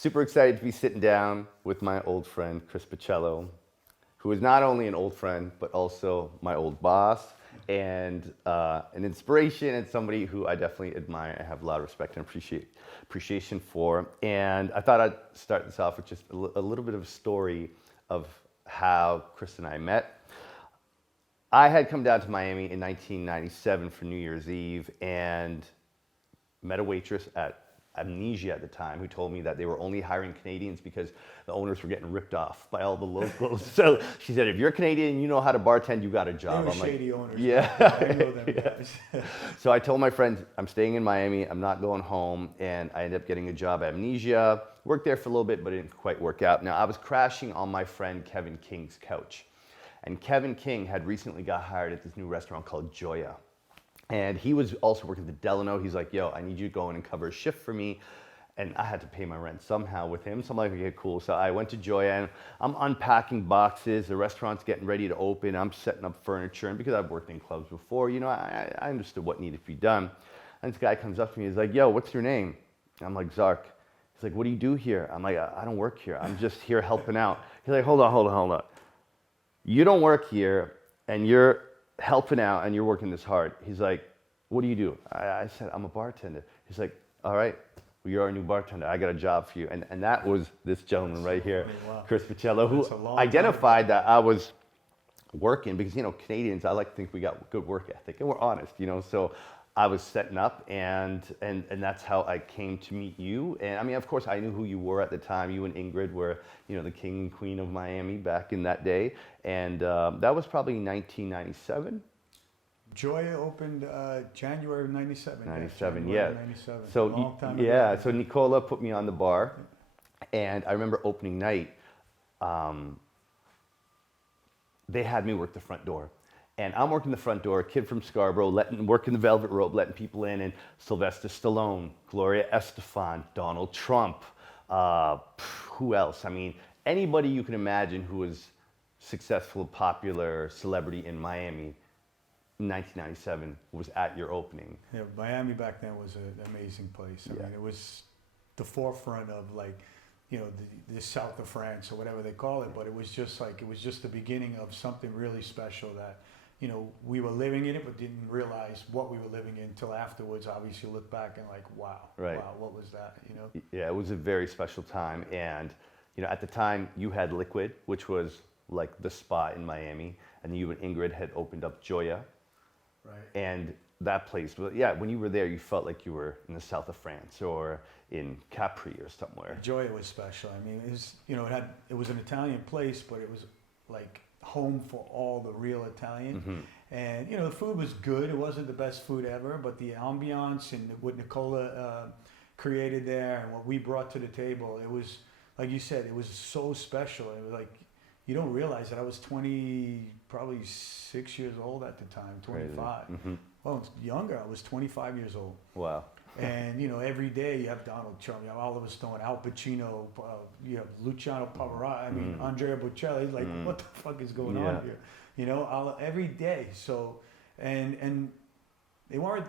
Super excited to be sitting down with my old friend, Chris Paciello, who is not only an old friend, but also my old boss and an inspiration and somebody who I definitely admire and have a lot of respect and appreciation for. And I thought I'd start this off with just a little bit of a story of how Chris and I met. I had come down to Miami in 1997 for New Year's Eve and met a waitress at Amnesia at the time who told me that they were only hiring Canadians because the owners were getting ripped off by all the locals. So she said, if you're Canadian, you know how to bartend, you got a job. They were shady owners. Yeah. I know them guys. So I told my friends, I'm staying in Miami, I'm not going home, and I ended up getting a job at Amnesia. Worked there for a little bit, but it didn't quite work out. Now, I was crashing on my friend Kevin King's couch. And Kevin King had recently got hired at this new restaurant called Joia. And he was also working at the Delano. He's like, yo, I need you to go in and cover a shift for me. And I had to pay my rent somehow with him. So I'm like, okay, cool. So I went to Joia and I'm unpacking boxes. The restaurant's getting ready to open. I'm setting up furniture. And because I've worked in clubs before, you know, I understood what needed to be done. And this guy comes up to me. He's like, yo, what's your name? I'm like, Zark. He's like, what do you do here? I'm like, I don't work here. I'm just here helping out. He's like, hold on. You don't work here and you're helping out and you're working this hard. He's like, what do you do? I said, I'm a bartender. He's like, all right, well, you're our new bartender. I got a job for you. And that was this gentleman right here, wow. Chris Paciello, who identified that I was working because, you know, Canadians, I like to think we got good work ethic and we're honest, you know, so I was setting up and that's how I came to meet you. And I mean, of course, I knew who you were at the time. You and Ingrid were, you know, the king and queen of Miami back in that day. And that was probably 1997. Joia opened January of 97. 97, yeah. yeah. 97. So, long time ago. yeah, so Nicola put me on the bar. And I remember opening night, they had me work the front door. And I'm working the front door, a kid from Scarborough, working the velvet rope, letting people in, and Sylvester Stallone, Gloria Estefan, Donald Trump, who else? I mean, anybody you can imagine who was successful, popular celebrity in Miami in 1997 was at your opening. Yeah, Miami back then was an amazing place. I mean, it was the forefront of, like, you know, the south of France or whatever they call it, but it was just the beginning of something really special that, you know, we were living in it, but didn't realize what we were living in until afterwards. Obviously, look back and like, wow, wow, what was that? You know? Yeah, it was a very special time, and you know, at the time, you had Liquid, which was like the spot in Miami, and you and Ingrid had opened up Joia, right? And that place, but yeah, when you were there, you felt like you were in the south of France or in Capri or somewhere. Joia was special. I mean, it was, you know, it was an Italian place, but it was like home for all the real Italian. Mm-hmm. And, you know, the food was good. It wasn't the best food ever, but the ambiance and what Nicola created there and what we brought to the table, it was, like you said, it was so special. It was like, you don't realize that I was probably 6 years old at the time, 25. Mm-hmm. Well, younger, I was 25 years old. Wow. And, you know, every day you have Donald Trump, you have Oliver Stone, Al Pacino, you have Luciano Pavarotti, I mean, Andrea Bocelli. Like, what the fuck is going on here? You know, every day. So, and they weren't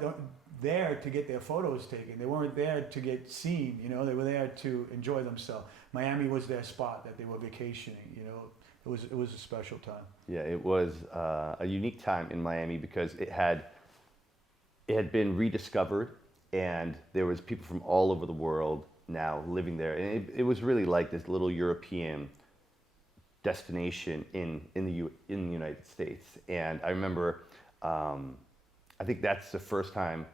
there to get their photos taken. They weren't there to get seen, you know. They were there to enjoy themselves. Miami was their spot that they were vacationing, you know. It was a special time. Yeah, it was a unique time in Miami because it had been rediscovered. And there was people from all over the world now living there. And it was really like this little European destination in the United States. And I remember, I think that's the first time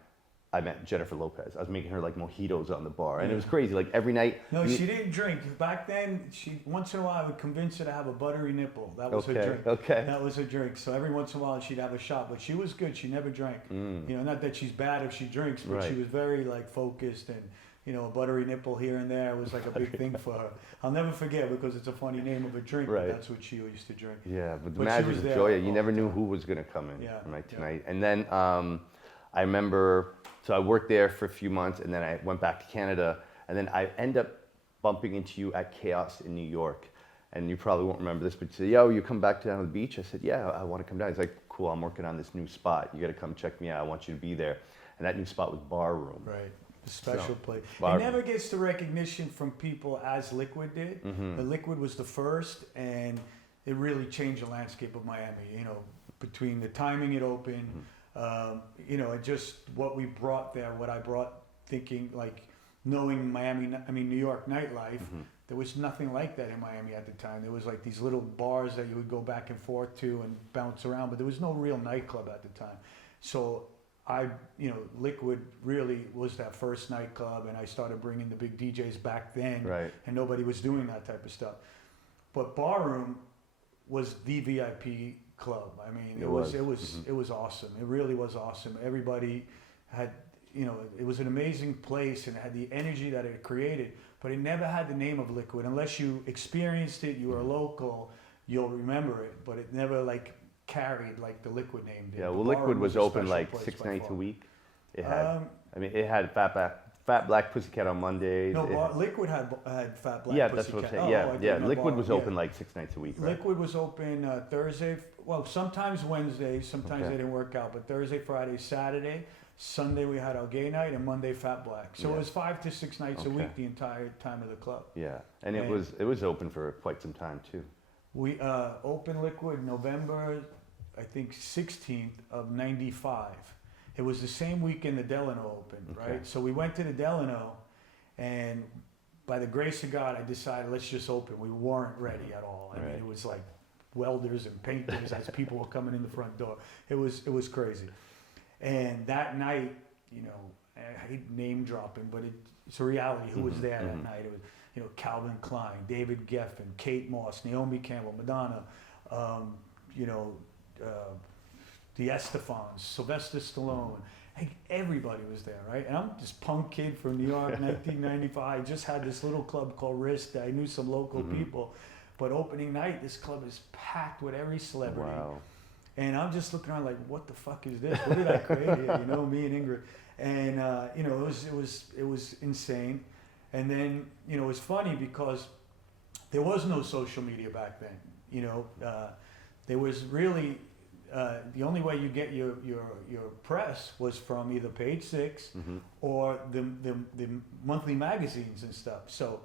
I met Jennifer Lopez. I was making her like mojitos on the bar. And it was crazy, like every night. No, she didn't drink. Back then, once in a while I would convince her to have a buttery nipple. That was her drink. Okay. That was her drink. So every once in a while she'd have a shot. But she was good. She never drank. You know, not that she's bad if she drinks, but she was very like focused, and, you know, a buttery nipple here and there was like a big thing for her. I'll never forget because it's a funny name of a drink, but that's what she used to drink. Yeah, but the magic of Joia, you never knew who was going to come in tonight. And then I remember, so I worked there for a few months, and then I went back to Canada, and then I end up bumping into you at Chaos in New York. And you probably won't remember this, but you said, yo, you come back down to the beach? I said, yeah, I want to come down. He's like, cool, I'm working on this new spot. You got to come check me out. I want you to be there. And that new spot was Bar Room. Right. The special place. Bar It never gets the recognition from people as Liquid did. Mm-hmm. The Liquid was the first, and it really changed the landscape of Miami. You know, between the timing it opened, you know, and just what we brought there, what I brought, thinking like knowing New York nightlife. There was nothing like that in Miami at the time. There was like these little bars that you would go back and forth to and bounce around, but there was no real nightclub at the time. So Liquid really was that first nightclub, and I started bringing the big DJs back then, Right. and nobody was doing that type of stuff. But Barroom was the VIP club. I mean, it was awesome. It really was awesome. Everybody had, it was an amazing place, and it had the energy that it created, but it never had the name of Liquid. Unless you experienced it, you were local, you'll remember it, but it never like carried like the Liquid name did. Yeah, The well, Barroom Liquid was a open special like place 6 by nights a far. week. It had, it had Fat Black Pussycat on Mondays. Liquid had Fat Black yeah, Pussycat. that's what I'm saying. Oh, Yeah, I yeah. didn't know Liquid Bar- was yeah. open like 6 nights a week, right? Liquid was open Thursday, well, sometimes Wednesdays, sometimes Okay. they didn't work out, but Thursday, Friday, Saturday, Sunday we had our gay night, and Monday Fat Black. So Yeah. it was 5 to 6 nights a Okay. week the entire time of the club. Yeah, and it And- was open for quite some time too. We opened Liquid November, I think 16th of '95. It was the same weekend the Delano opened, Okay. right? So we went to the Delano, and by the grace of God, I decided let's just open. We weren't ready at all. I mean, Right. it was like welders and painters as people were coming in the front door. It was crazy. And that night, I hate name dropping, but it's a reality. Who was there that night? It was, Calvin Klein, David Geffen, Kate Moss, Naomi Campbell, Madonna, the Estefans, Sylvester Stallone. Like, everybody was there, right? And I'm this punk kid from New York, 1995. I just had this little club called Risk. I knew some local people. But opening night, this club is packed with every celebrity. Wow. And I'm just looking around like, what the fuck is this? What did I create here? Me and Ingrid. And, it was insane. And then, it was funny because there was no social media back then. There was really, the only way you get your press was from either Page Six or the monthly magazines and stuff. So,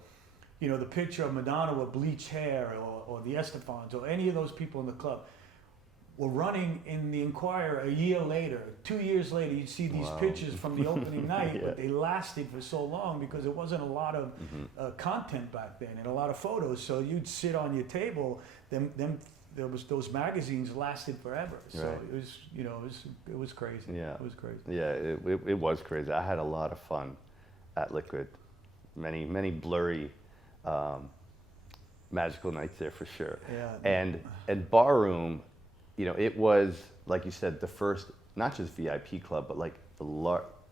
the picture of Madonna with bleached hair or the Estefans or any of those people in the club were running in the Inquirer a year later. 2 years later, you'd see these pictures from the opening night, but they lasted for so long because there wasn't a lot of content back then and a lot of photos. So you'd sit on your table, those magazines lasted forever. So Right. it was crazy. Yeah. It was crazy. Yeah, it was crazy. I had a lot of fun at Liquid. Many blurry, magical nights there for sure. Yeah. And Barroom, it was, like you said, the first, not just VIP club, but like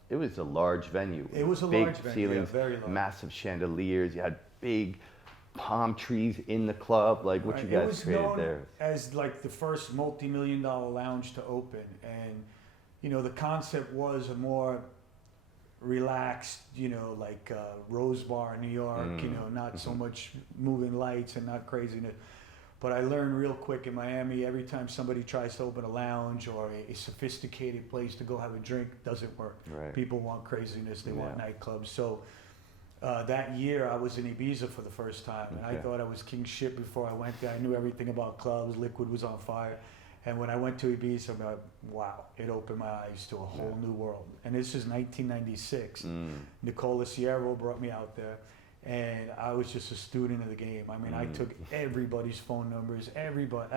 it was a large venue. It was a big large venue, ceilings, yeah, very large. massive chandeliers. You had big palm trees in the club, like what you It guys was created known there. as like the first multi-million-dollar lounge to open, and the concept was a more relaxed, like Rose Bar in New York, not so much moving lights and not craziness. But I learned real quick in Miami, every time somebody tries to open a lounge or a sophisticated place to go have a drink, doesn't work. Right. People want craziness, they want Yeah. nightclubs. So that year I was in Ibiza for the first time, and I Okay. thought I was king shit before I went there. I knew everything about clubs, Liquid was on fire. And when I went to Ibiza, I'm like, wow, it opened my eyes to a whole new world. And this is 1996. Nicola Sierra brought me out there, and I was just a student of the game. I mean, I took everybody's phone numbers, everybody.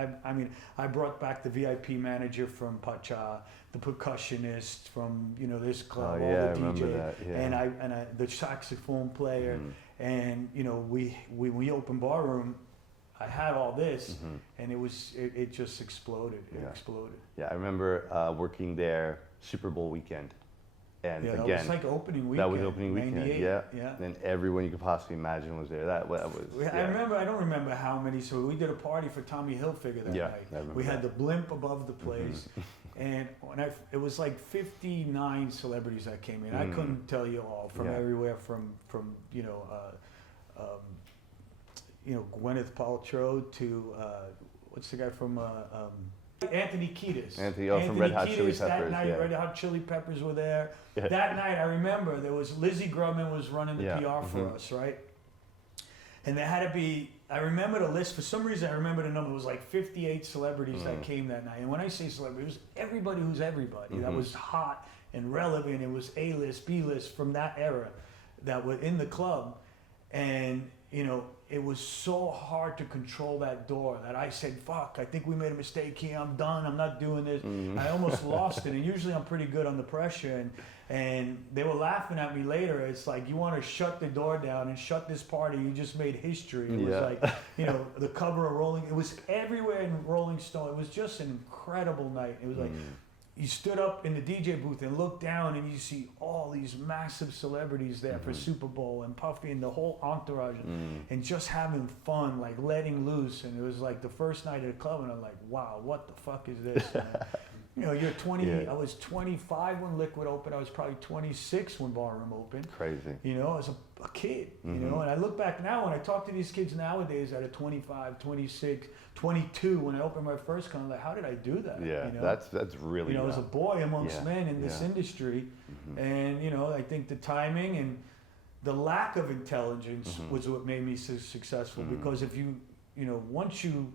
I brought back the VIP manager from Pacha, the percussionist from, this club, Oh, all yeah, the I remember DJ, that, yeah. and the saxophone player. And, we opened Barroom. I had all this, and it just exploded. It Yeah. exploded. Yeah, I remember working there Super Bowl weekend. And Yeah, that again, was like opening weekend. that was opening weekend. 98, Yeah. yeah. And everyone you could possibly imagine was there. That was. I don't remember how many. So we did a party for Tommy Hilfiger that Yeah, night. I remember We had that. the blimp above the place, and it was like 59 celebrities that came in. I couldn't tell you all from Yeah. everywhere from Gwyneth Paltrow to what's the guy from Anthony Kiedis. Anthony, from Red Hot Chili Kiedis, Peppers. that night, Yeah. Red Hot Chili Peppers were there. Yeah. That night, I remember there was Lizzie Grubman was running the Yeah. PR for us, right? And there had to be, I remember the list, for some reason I remember the number, it was like 58 celebrities that came that night. And when I say celebrity, it was everybody who's everybody that was hot and relevant. It was A-list, B-list from that era that were in the club. And, you know, it was so hard to control that door that I said, fuck, I think we made a mistake here. I'm done. I'm not doing this. I almost lost it. And usually I'm pretty good under pressure. And they were laughing at me later. It's like, you want to shut the door down and shut this party. You just made history. It was like, you know, the cover of Rolling. It was everywhere in Rolling Stone. It was just an incredible night. It was like, you stood up in the DJ booth and looked down and you see all these massive celebrities there for Super Bowl and Puffy and the whole entourage and just having fun, like letting loose. And it was like the first night at the club and I'm like, wow, what the fuck is this? You know, you're 20, I was 25 when Liquid opened. I was probably 26 when Barroom opened. Crazy. You know, as a kid, you know, and I look back now when I talk to these kids nowadays that are 25, 26, 22, when I opened my first con, I'm like, how did I do that? Yeah, you know? that's really, you know, as a boy amongst men in this Yeah. industry. And, you know, I think the timing and the lack of intelligence was what made me so successful. Because if you know, once you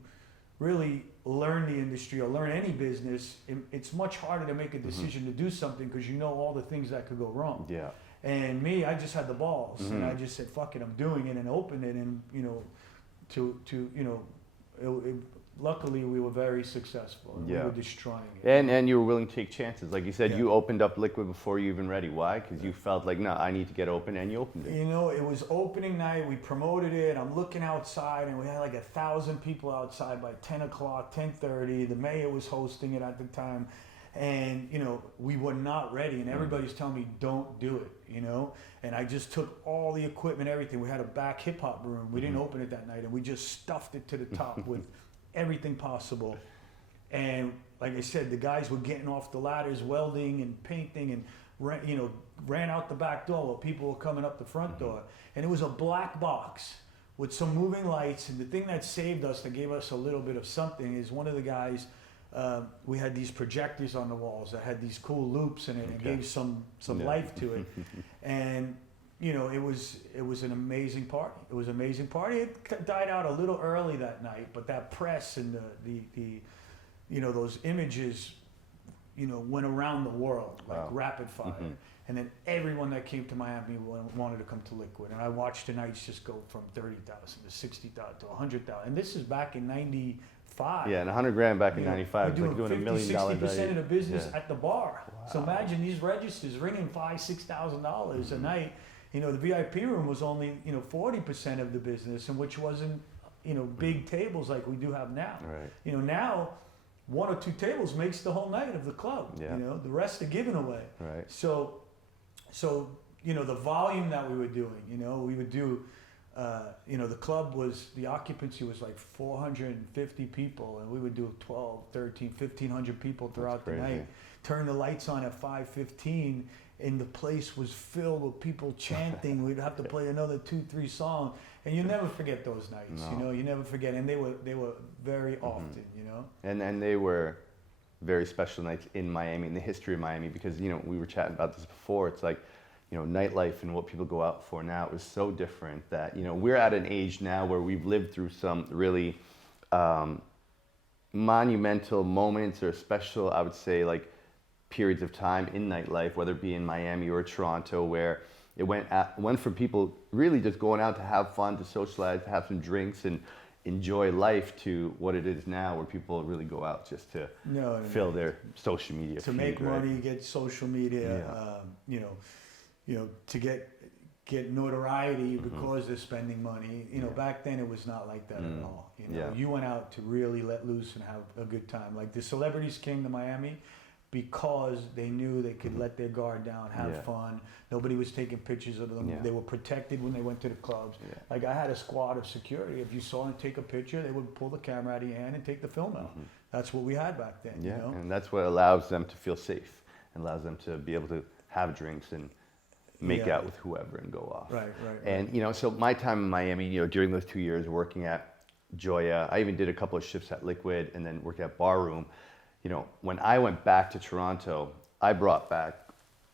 really learn the industry or learn any business, it's much harder to make a decision to do something because you know all the things that could go wrong. Yeah. And me, I just had the balls, and I just said, "Fuck it, I'm doing it," and opened it, and you know, to you know, luckily we were very successful. And we were destroying it. And you were willing to take chances, like you said. You opened up Liquid before you even ready. Why? Because you felt like, no, I need to get open, and you opened it. You know, it was opening night. We promoted it. I'm looking outside, and we had like 1,000 people outside by 10 o'clock, 10:30. The mayor was hosting it at the time. And, you know, we were not ready. And everybody's telling me, don't do it, you know. And I just took all the equipment, everything. We had a back hip hop room. We didn't open it that night. And we just stuffed it to the top with everything possible. And like I said, the guys were getting off the ladders, welding and painting, and ran out the back door while people were coming up the front door. And it was a black box with some moving lights. And the thing that saved us, that gave us a little bit of something, is one of the guys, we had these projectors on the walls that had these cool loops in it and gave some life to it. And you know, it was an amazing party. It was an amazing party. It died out a little early that night, but that press and the you know, those images, you know, went around the world like rapid fire. And then everyone that came to Miami wanted to come to Liquid. And I watched the nights just go from 30,000 to 60,000 to 100,000. And this is back in 95. Yeah, and 100 grand back in You know, '95 was like doing $1 million 60% of the business Yeah. at the bar. So imagine these registers ringing $5,000-$6,000 a night. You know, the VIP room was only, you know, 40% of the business, and which wasn't, you know, big tables like we do have now. Right. You know, now 1 or 2 tables makes the whole night of the club. Yeah. You know, the rest are given away. Right. So, you know, the volume that we were doing, you know, we would do, you know, the club was, the occupancy was like 450 people, and we would do 12, 13, 1,500 people throughout the night. Turn the lights on at 5:15, and the place was filled with people chanting. We'd have to play another 2-3 songs, and you never forget those nights. No. You know, you never forget, and they were very often. You know, And they were very special nights in Miami, in the history of Miami, because, you know, we were chatting about this before. It's like, you know, nightlife and what people go out for now is so different that, you know, we're at an age now where we've lived through some really monumental moments, or special, I would say, like, periods of time in nightlife, whether it be in Miami or Toronto, where it went from people really just going out to have fun, to socialize, to have some drinks and enjoy life, to what it is now, where people really go out just to fill their social media to feed, make right? money, get social media, you know, to get notoriety because they're spending money. You know, back then it was not like that at all. You know, you went out to really let loose and have a good time. Like, the celebrities came to Miami because they knew they could let their guard down, have fun. Nobody was taking pictures of them. They were protected when they went to the clubs. Like, I had a squad of security. If you saw them take a picture, they would pull the camera out of your hand and take the film out. That's what we had back then. Yeah, you know? and that's what allows them to feel safe, and allows them to be able to have drinks and make out with whoever and go off. Right. And, you know, so my time in Miami, you know, during those 2 years working at Joia, I even did a couple of shifts at Liquid and then working at Barroom. when I went back to Toronto, I brought back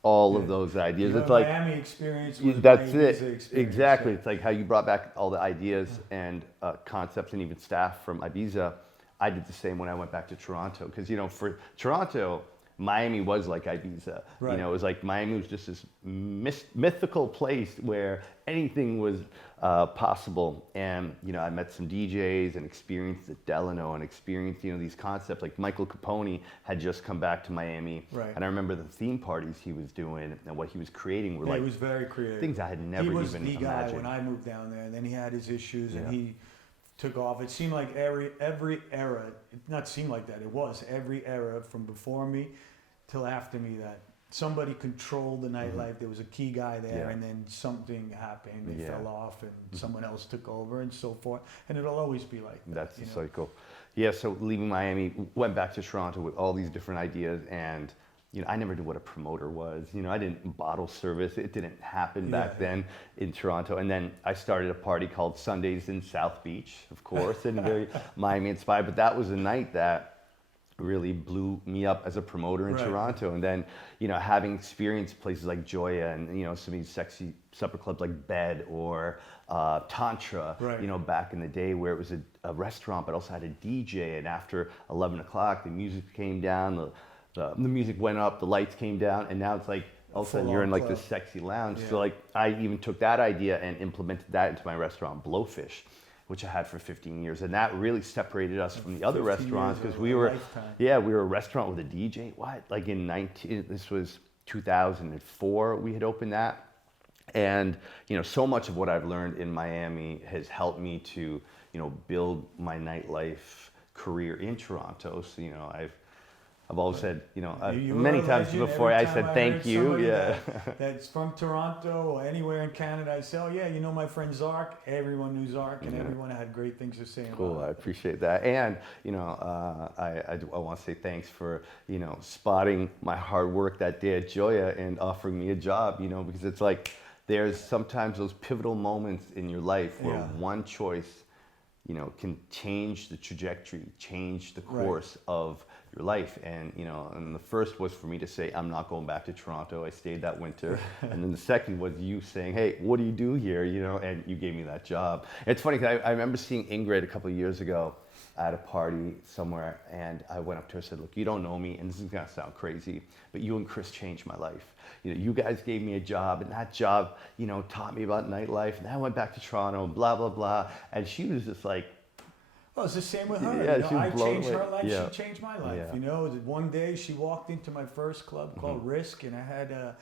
all of those ideas. It's like Miami experience was that's my it. Ibiza experience. Exactly. Yeah. It's like how you brought back all the ideas and concepts and even staff from Ibiza. I did the same when I went back to Toronto because for Toronto, Miami was like Ibiza. Right. It was like Miami was just this mythical place where anything was possible. And I met some DJs and experienced the Delano and experienced these concepts. Like Michael Capone had just come back to Miami, Right. and I remember the theme parties he was doing and what he was creating were Yeah, like he was very creative. things I had never he was even the guy imagined. when I moved down there, and then he had his issues, and Yeah. he took off. It seemed like every era, it not seemed like that, it was every era from before me till after me that somebody controlled the nightlife. There was a key guy there, Yeah. and then something happened, they Yeah. fell off, and someone else took over, and so forth. And it'll always be like that. That's the cycle. Yeah, so leaving Miami, went back to Toronto with all these different ideas, and I never knew what a promoter was. I didn't bottle service. It didn't happen back then in Toronto. And then I started a party called Sundays in South Beach, of course, and very Miami inspired. But that was a night that really blew me up as a promoter in Right. Toronto. And then, having experienced places like Joia and, some of these sexy supper clubs like Bed or Tantra, Right. back in the day where it was a restaurant but also had a DJ. And after 11 o'clock, the music came down, the music went up, the lights came down, and now it's like all of a sudden you're in like this sexy lounge. Yeah. So like I even took that idea and implemented that into my restaurant, Blowfish, which I had for 15 years, and that really separated us from the other 15 restaurants years because of we a were, lifetime. we were a restaurant with a DJ. What? Like this was 2004 we had opened that, and so much of what I've learned in Miami has helped me to build my nightlife career in Toronto. So I've always said, You many were a times legend. before Every I time said thank heard you. somebody Yeah. that's from Toronto or anywhere in Canada, I say, oh yeah, my friend Zark. Everyone knew Zark, and everyone had great things to say about Cool, I him. appreciate that. And, I want to say thanks for, spotting my hard work that day at Joia and offering me a job, because it's like there's sometimes those pivotal moments in your life where one choice, can change the trajectory, change the course of your life. And, and the first was for me to say, I'm not going back to Toronto. I stayed that winter. And then the second was you saying, hey, what do you do here? And you gave me that job. It's funny, 'cause I remember seeing Ingrid a couple of years ago at a party somewhere, and I went up to her and said, look, you don't know me, and this is gonna sound crazy, but you and Chris changed my life. You guys gave me a job, and that job, taught me about nightlife, and then I went back to Toronto, and blah, blah, blah. And she was just like, Well, it's the same with her. Yeah, she was I blown changed away. her life. Yeah. She changed my life. Yeah. One day she walked into my first club called Risk, and I had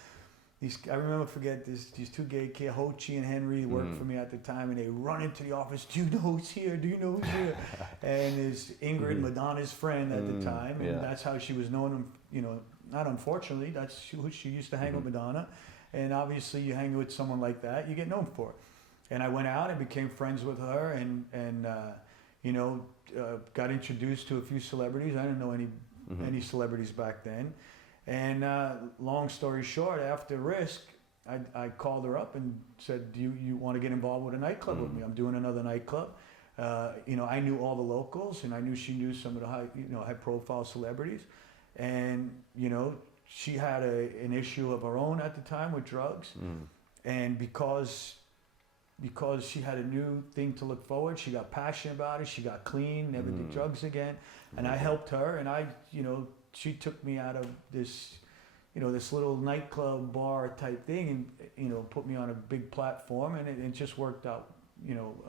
these. I remember, these two gay kids, Hochi and Henry, worked for me at the time, and they run into the office. Do you know who's here? Do you know who's here? And it's Ingrid, Madonna's friend at the time, and that's how she was known. Not unfortunately, that's who she used to hang with Madonna, and obviously you hang with someone like that, you get known for it. And I went out and became friends with her, and got introduced to a few celebrities. I didn't know any celebrities back then. And long story short, after Risk, I called her up and said, do you want to get involved with a nightclub with me? I'm doing another nightclub. I knew all the locals, and I knew she knew some of the high profile celebrities. And, she had an issue of her own at the time with drugs. And because she had a new thing to look forward, she got passionate about it, she got clean, never did drugs again. And I helped her, and she took me out of this, this little nightclub bar type thing, and, put me on a big platform, and it just worked out,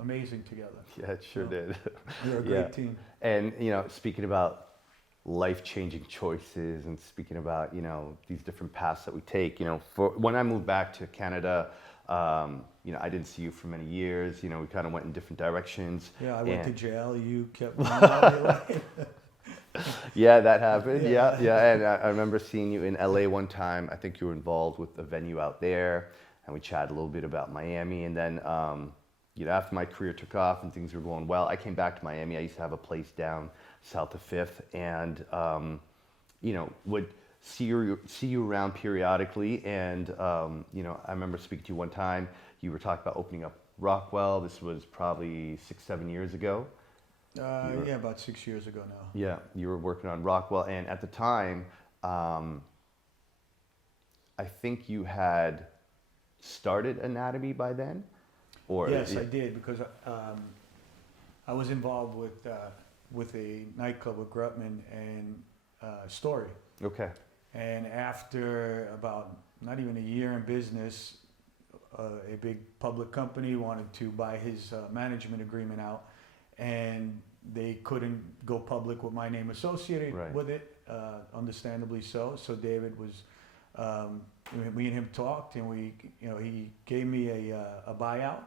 amazing together. yeah, it sure did. You're a great team. And, speaking about life-changing choices and speaking about, these different paths that we take, for when I moved back to Canada, I didn't see you for many years. We kind of went in different directions. Yeah, I went to jail. You kept me out of your life. Yeah, that happened. Yeah. Yeah. And I remember seeing you in LA one time. I think you were involved with a venue out there, and we chatted a little bit about Miami. And then, after my career took off and things were going well, I came back to Miami. I used to have a place down south of Fifth, and would see you around periodically. And I remember speaking to you one time. You were talking about opening up Rockwell. This was probably 6-7 years ago. Yeah, about 6 years ago now. Yeah, you were working on Rockwell, and at the time, I think you had started Anatomy by then, or Yes, I did, because I was involved with a nightclub with Grutman and Story. Okay. And after about not even a year in business, a big public company wanted to buy his management agreement out, and they couldn't go public with my name associated Right. with it, understandably so. So David was, we and him talked, and he gave me a buyout.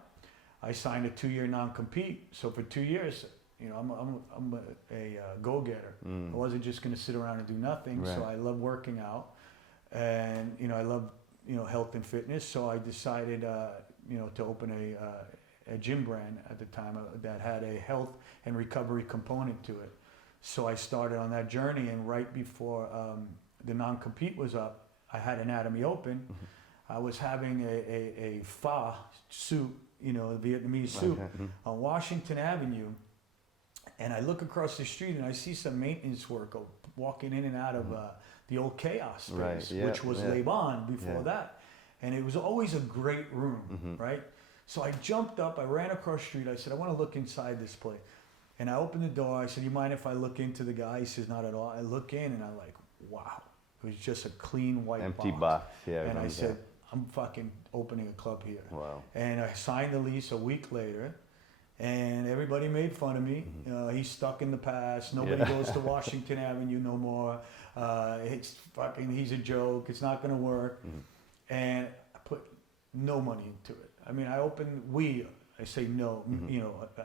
I signed a 2-year non-compete, so for 2 years, I'm a go-getter. I wasn't just going to sit around and do nothing. Right. So I love working out, and I love health and fitness. So I decided to open a gym brand at the time that had a health and recovery component to it. So I started on that journey, and right before the non-compete was up, I had Anatomy open. I was having a pho soup, Vietnamese soup, on Washington Avenue. And I look across the street and I see some maintenance worker walking in and out of the old Chaos space, Right, yeah, which was yeah. Leban before Yeah. that. And it was always a great room, right? So I jumped up, I ran across the street, I said, I want to look inside this place. And I opened the door, I said, you mind if I look into the guy? He says, not at all. I look in and I'm like, wow. It was just a clean white Empty box. Yeah. And I remember said, I'm fucking opening a club here. that. Wow. And I signed the lease a week later, and everybody made fun of me. He's stuck in the past. Nobody Yeah. goes to Washington Avenue no more. He's a joke. It's not going to work. And I put no money into it. I mean, I say no.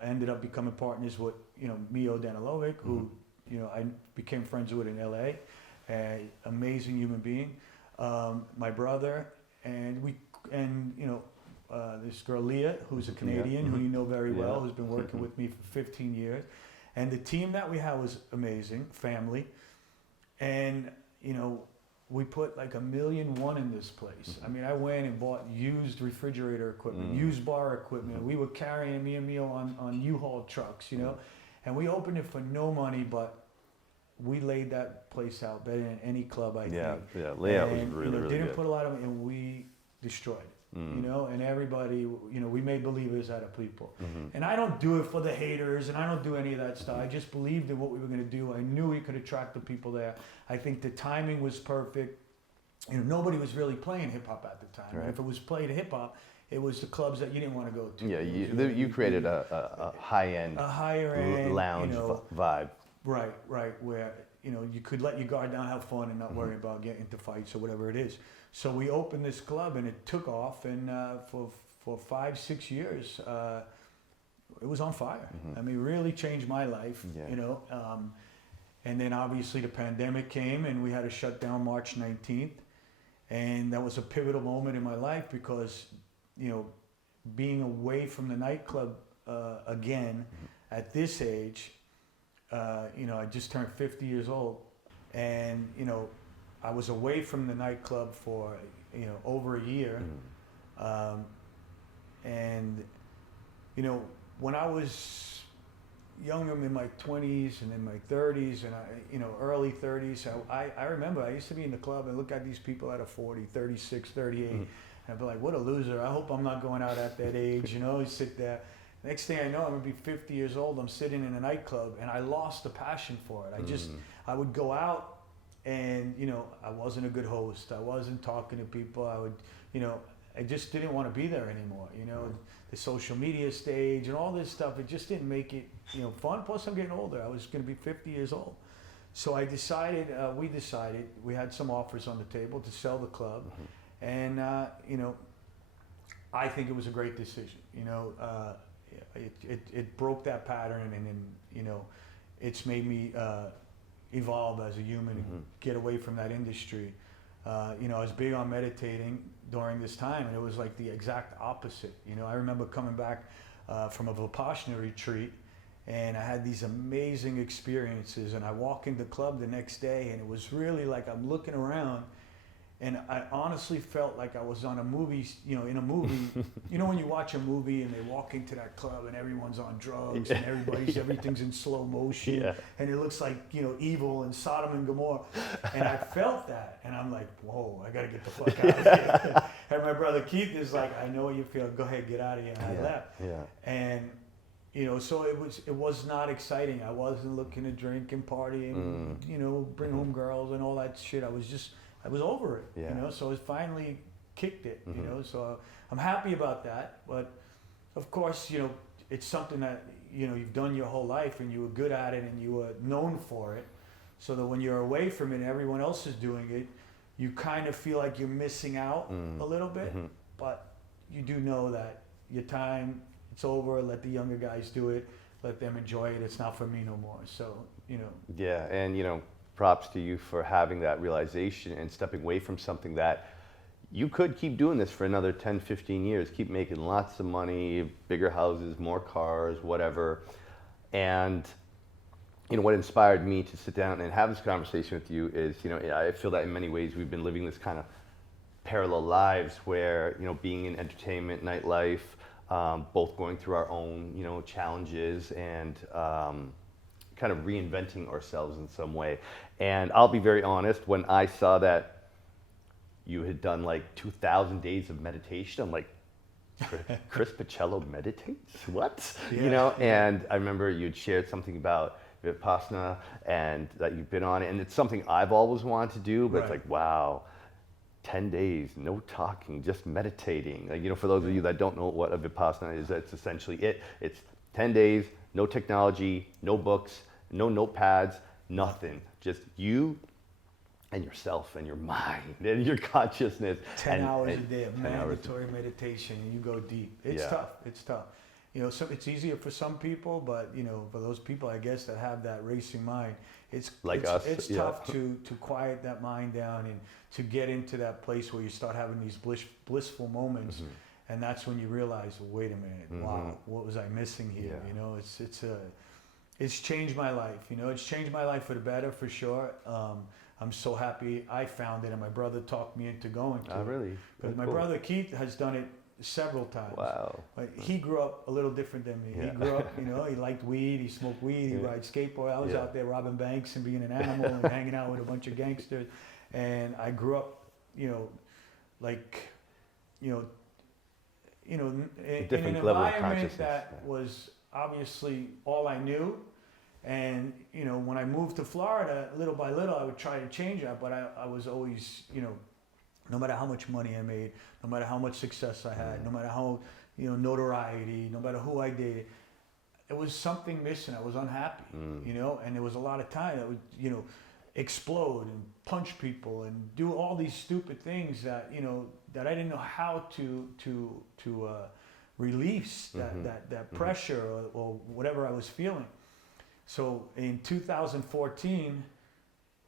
I ended up becoming partners with, Mio Danilovic, who, I became friends with in LA. Amazing human being. My brother, and this girl Leah, who's a Canadian, who you know very well, who's been working with me for 15 years. And the team that we had was amazing, family. And, we put like $1.1 million in this place. I mean, I went and bought used refrigerator equipment, used bar equipment. We were carrying me and Mio on U-Haul trucks, And we opened it for no money, but we laid that place out better than any club, I think. Yeah. Layout was And, really, really didn't good. put a lot of, and we destroyed it. And everybody, we made believers out of people. And I don't do it for the haters, and I don't do any of that stuff. I just believed in what we were going to do. I knew we could attract the people there. I think the timing was perfect. Nobody was really playing hip hop at the time. Right. And if it was played hip hop, it was the clubs that you didn't want to go to. Yeah, It was, you created a high-end a higher end lounge vibe. Right, where you could let your guard down, have fun, and not worry about getting into fights or whatever it is. So we opened this club, and it took off, and for 5-6 years, it was on fire. I mean, really changed my life. Yeah. And then obviously the pandemic came, and we had to shut down March 19th, and that was a pivotal moment in my life because, being away from the nightclub again at this age. I just turned 50 years old, and I was away from the nightclub for over a year, and when I was younger, in my 20s and in my 30s and early 30s, I remember I used to be in the club and look at these people that are 40, 36, 38, and I'd be like, what a loser! I hope I'm not going out at that age. You sit there. Next thing I know, I'm gonna be 50 years old. I'm sitting in a nightclub, and I lost the passion for it. I would go out, and I wasn't a good host. I wasn't talking to people. I just didn't want to be there anymore. The social media stage and all this stuff. It just didn't make it fun. Plus, I'm getting older. I was gonna be 50 years old, so we decided. We had some offers on the table to sell the club, and I think it was a great decision. It broke that pattern, and it's made me evolve as a human and get away from that industry. I was big on meditating during this time, and it was like the exact opposite. I remember coming back from a Vipassana retreat, and I had these amazing experiences, and I walk into the club the next day, and it was really like I'm looking around, And I honestly felt like I was on a movie, in a movie. When you watch a movie and they walk into that club and everyone's on drugs and everything's in slow motion and it looks like, evil and Sodom and Gomorrah. And I felt that and I'm like, whoa, I gotta get the fuck out of here. And my brother Keith is like, I know what you feel, go ahead, get out of here. And I left. And so it was not exciting. I wasn't looking to drink and party and, bring home girls and all that shit. I was over it, so I finally kicked it, so I'm happy about that. But of course, it's something that, you've done your whole life and you were good at it and you were known for it. So that when you're away from it and everyone else is doing it, you kind of feel like you're missing out a little bit, but you do know that your time, it's over, let the younger guys do it, let them enjoy it, it's not for me no more, so, Yeah, and props to you for having that realization and stepping away from something that you could keep doing this for another 10, 15 years, keep making lots of money, bigger houses, more cars, whatever. And what inspired me to sit down and have this conversation with you is, I feel that in many ways we've been living this kind of parallel lives where, being in entertainment, nightlife, both going through our own, challenges and kind of reinventing ourselves in some way. And I'll be very honest, when I saw that you had done like 2,000 days of meditation, I'm like, Chris Paciello meditates? What? And I remember you'd shared something about Vipassana and that you've been on it, and it's something I've always wanted to do, but it's like, wow, 10 days, no talking, just meditating. Like, for those of you that don't know what a Vipassana is, that's essentially it. It's 10 days, no technology, no books, no notepads, nothing. Just you and yourself and your mind and your consciousness. 10 hours a day of mandatory meditation, and you go deep. It's tough. It's tough. So it's easier for some people, but for those people, I guess, that have that racing mind, it's tough to quiet that mind down and to get into that place where you start having these blissful moments, and that's when you realize, wait a minute, wow, what was I missing here? It's changed my life. It's changed my life for the better, for sure. I'm so happy I found it, and my brother talked me into going to it. Really? Because my brother Keith has done it several times. Wow. But he grew up a little different than me. He grew up, he liked weed, he smoked weed, he rides skateboard. I was out there robbing banks and being an animal and hanging out with a bunch of gangsters. And I grew up, in an environment that was obviously all I knew. And, when I moved to Florida, little by little, I would try to change that. But I was always, no matter how much money I made, no matter how much success I had, no matter how, notoriety, no matter who I dated, it was something missing. I was unhappy, and there was a lot of time that would, explode and punch people and do all these stupid things that, that I didn't know how to release that pressure or whatever I was feeling. So in 2014,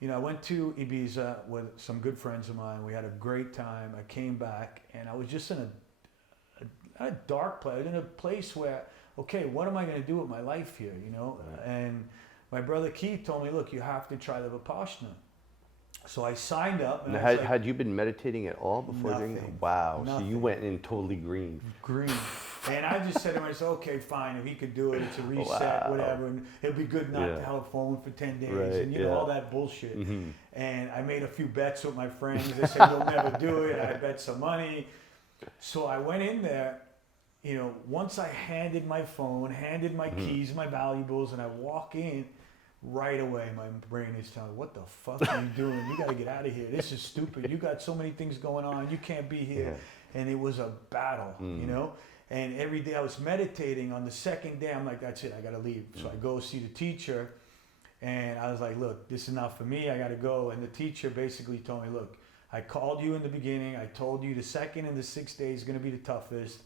I went to Ibiza with some good friends of mine. We had a great time. I came back and I was just in a dark place, in a place where, okay, what am I going to do with my life here, And my brother Keith told me, look, you have to try the Vipassana. So I signed up. And had you been meditating at all before doing that? Wow. Nothing. So you went in totally green. Green. And I just said to myself, okay, fine, if he could do it, it's a reset, whatever, and it'll be good not to have a phone for 10 days, and all that bullshit. And I made a few bets with my friends. They said, you'll never do it. I bet some money. So I went in there, once I handed my phone, handed my keys, my valuables, and I walk in, right away my brain is telling me, what the fuck are you doing? You got to get out of here. This is stupid. You got so many things going on. You can't be here. And it was a battle, And every day I was meditating. On the second day, I'm like, that's it, I gotta leave. So I go see the teacher, and I was like, look, this is not for me, I gotta go. And the teacher basically told me, look, I called you in the beginning, I told you the second and the sixth day is gonna be the toughest.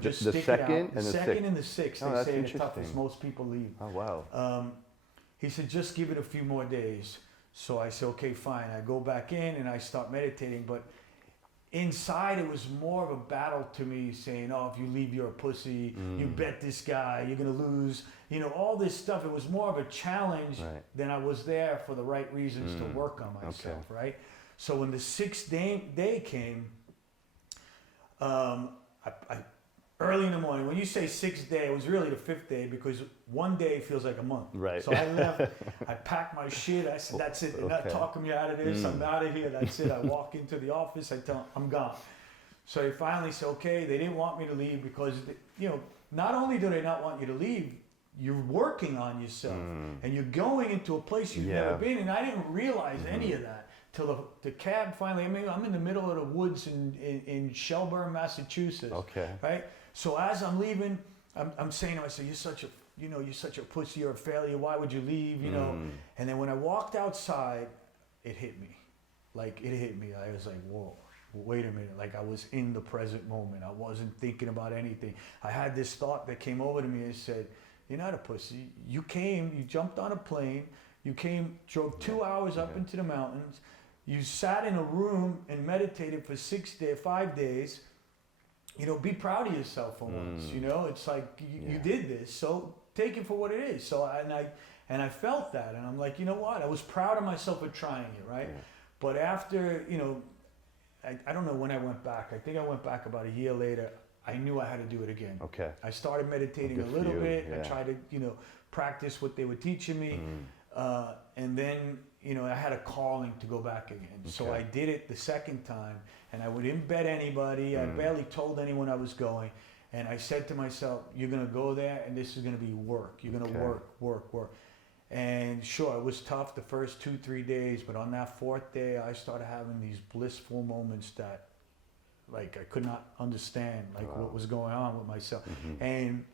Just stick it out. The second and the sixth, they say the toughest. Most people leave. Oh, wow. He said, just give it a few more days. So I said, okay, fine. I go back in and I start meditating, but inside it was more of a battle to me, saying, oh, if you leave, you're a pussy, you bet this guy, you're gonna lose, all this stuff. It was more of a challenge than I was there for the right reasons to work on myself, right? So when the sixth day came, I early in the morning. When you say sixth day, it was really the fifth day because one day feels like a month. Right. So I left. I packed my shit. I said, "That's it. They're not talking me out of this. I'm out of here. That's it." I walk into the office. I tell them, "I'm gone." So they finally said, "Okay." They didn't want me to leave because, not only do they not want you to leave, you're working on yourself and you're going into a place you've never been. And I didn't realize any of that till the cab finally. I mean, I'm in the middle of the woods in Shelburne, Massachusetts. Okay. Right. So as I'm leaving, I'm saying to myself, you're such a pussy, you're a failure. Why would you leave? And then when I walked outside, it hit me. Like it hit me. I was like, whoa. Wait a minute, like I was in the present moment. I wasn't thinking about anything. I had this thought that came over to me and said, "You're not a pussy. You jumped on a plane, drove 2 hours up into the mountains, you sat in a room and meditated for 5 days. Be proud of yourself for once. It's like you did this, so take it for what it is." So and I felt that, and I'm like, you know what? I was proud of myself for trying it, right? Yeah. But after, I don't know when I went back. I think I went back about a year later. I knew I had to do it again. Okay. I started meditating a little bit. Yeah. I tried to, practice what they were teaching me. And then, I had a calling to go back again. Okay. So I did it the second time, and I wouldn't bet anybody. I barely told anyone I was going. And I said to myself, you're going to go there, and this is going to be work. You're going to work. And sure, it was tough the first 2-3 days, but on that fourth day, I started having these blissful moments that, like, I could not understand, what was going on with myself. And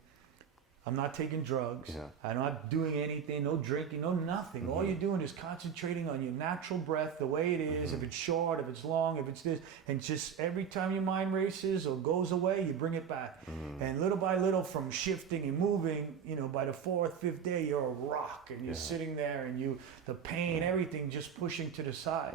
I'm not taking drugs. Yeah. I'm not doing anything, no drinking, no nothing. All you're doing is concentrating on your natural breath, the way it is, if it's short, if it's long, if it's this. And just every time your mind races or goes away, you bring it back. And little by little, from shifting and moving, by the 4th, 5th day, you're a rock. And you're sitting there and the pain, everything just pushing to the side.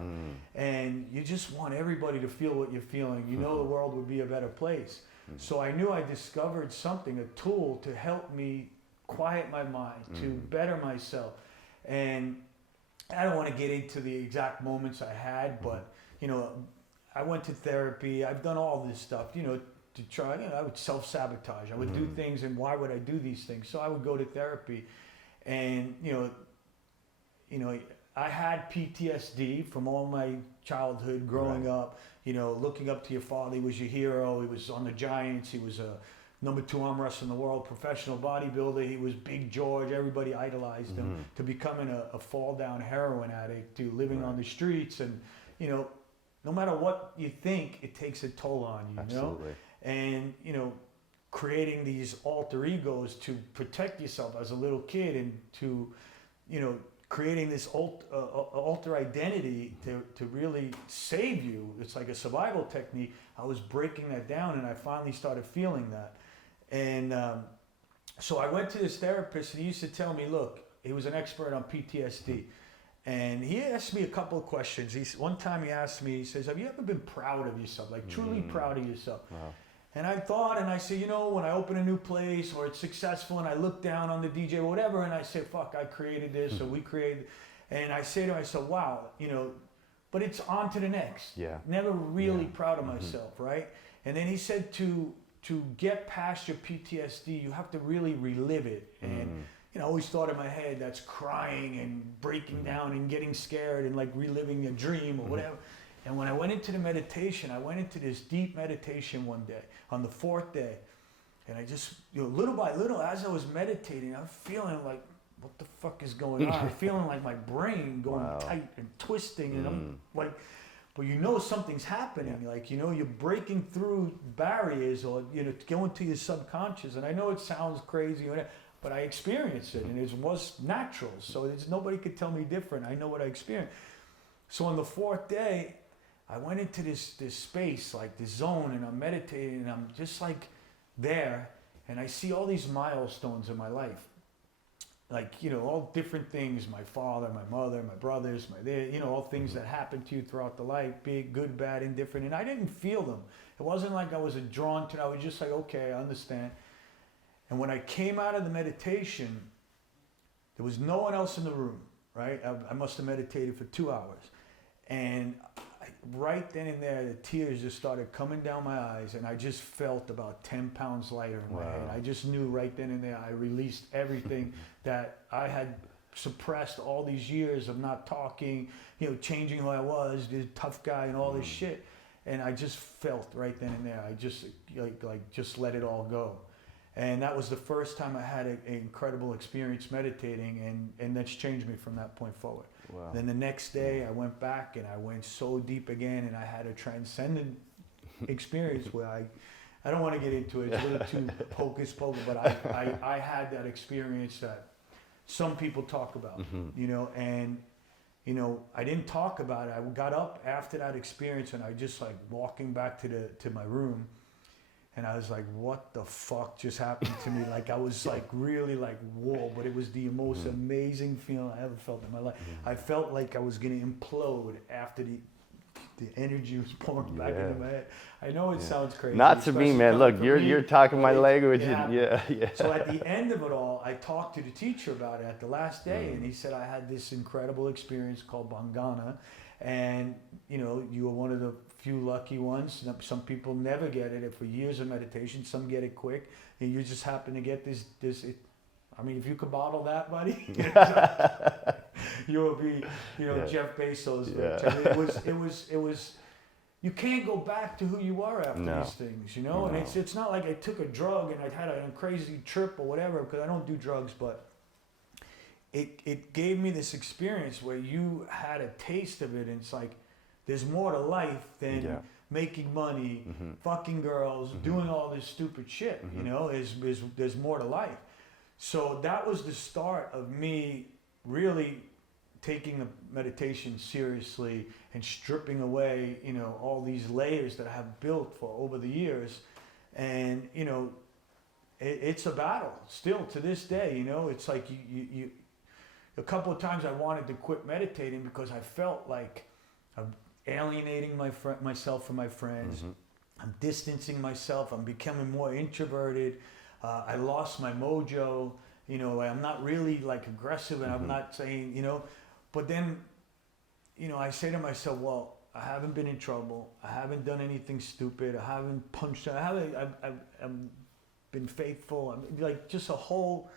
And you just want everybody to feel what you're feeling. The world would be a better place. So I knew I discovered something, a tool to help me quiet my mind, to better myself. And I don't want to get into the exact moments I had, but, I went to therapy. I've done all this stuff, to try, I would self-sabotage. I would do things, and why would I do these things? So I would go to therapy, and, I had PTSD from all my childhood growing up. Looking up to your father. He was your hero. He was on the Giants. He was a number 2 arm wrestler in the world, professional bodybuilder. He was Big George. Everybody idolized him. To becoming a fall down heroin addict, to living on the streets. And, no matter what you think, it takes a toll on you, Absolutely. And, creating these alter egos to protect yourself as a little kid, and to, creating this alter identity to really save you. It's like a survival technique. I was breaking that down, and I finally started feeling that. And so I went to this therapist, and he used to tell me, look, he was an expert on PTSD. And he asked me a couple of questions. One time he asked me, he says, have you ever been proud of yourself, like truly proud of yourself? Wow. And I thought, and I say, when I open a new place or it's successful and I look down on the DJ or whatever, and I say, fuck, I created this, or we created, and I say to myself, wow, but it's on to the next. Yeah. Never really proud of myself, right? And then he said to get past your PTSD, you have to really relive it. And, I always thought in my head, that's crying and breaking down and getting scared and like reliving a dream or whatever. And when I went into the meditation, I went into this deep meditation one day, on the 4th day. And I just, little by little, as I was meditating, I'm feeling like, what the fuck is going on? I'm feeling like my brain going tight and twisting. And I'm like, but something's happening. Like, you're breaking through barriers, or, going to your subconscious. And I know it sounds crazy, but I experienced it, and it was natural. So nobody could tell me different. I know what I experienced. So on the 4th day, I went into this space, like this zone, and I'm meditating, and I'm just like there, and I see all these milestones in my life. Like, all different things, my father, my mother, my brothers, all things that happen to you throughout the life, big, good, bad, indifferent, and I didn't feel them. It wasn't like I was drawn to it. I was just like, okay, I understand. And when I came out of the meditation, there was no one else in the room, right? I must have meditated for 2 hours. And I right then and there, the tears just started coming down my eyes, and I just felt about 10 pounds lighter in my head. I just knew right then and there I released everything that I had suppressed all these years of not talking, changing who I was, the tough guy and all this shit. And I just felt right then and there, I just just let it all go. And that was the first time I had an incredible experience meditating, and that's changed me from that point forward. Wow. Then the next day I went back and I went so deep again, and I had a transcendent experience where I don't want to get into it, it's a little too hocus pocus, but I had that experience that some people talk about, and I didn't talk about it. I got up after that experience, and I just walking back to my room, and I was like, what the fuck just happened to me? I was really whoa, but it was the most amazing feeling I ever felt in my life. I felt like I was going to implode after the energy was pouring back into my head. I know it sounds crazy. Not to me, man. Look, you're talking my language. Yeah. So at the end of it all, I talked to the teacher about it at the last day, and he said I had this incredible experience called Bangana, and you were one of the few lucky ones. Some people never get it for years of meditation. Some get it quick, and you just happen to get this. If you could bottle that, buddy, you will be, Jeff Bezos. It was. You can't go back to who you were after these things, And it's not like I took a drug and I had a crazy trip or whatever, because I don't do drugs, but it gave me this experience where you had a taste of it, and it's like there's more to life than making money, fucking girls, doing all this stupid shit. There's more to life. So that was the start of me really taking the meditation seriously and stripping away, all these layers that I have built for over the years. And, it's a battle still to this day, It's like you a couple of times I wanted to quit meditating because I felt like I'm alienating myself from my friends. I'm distancing myself. I'm becoming more introverted. I lost my mojo. I'm not really aggressive, and I'm not saying, but then, I say to myself, well, I haven't been in trouble. I haven't done anything stupid. I haven't punched. I've been faithful. I'm just a whole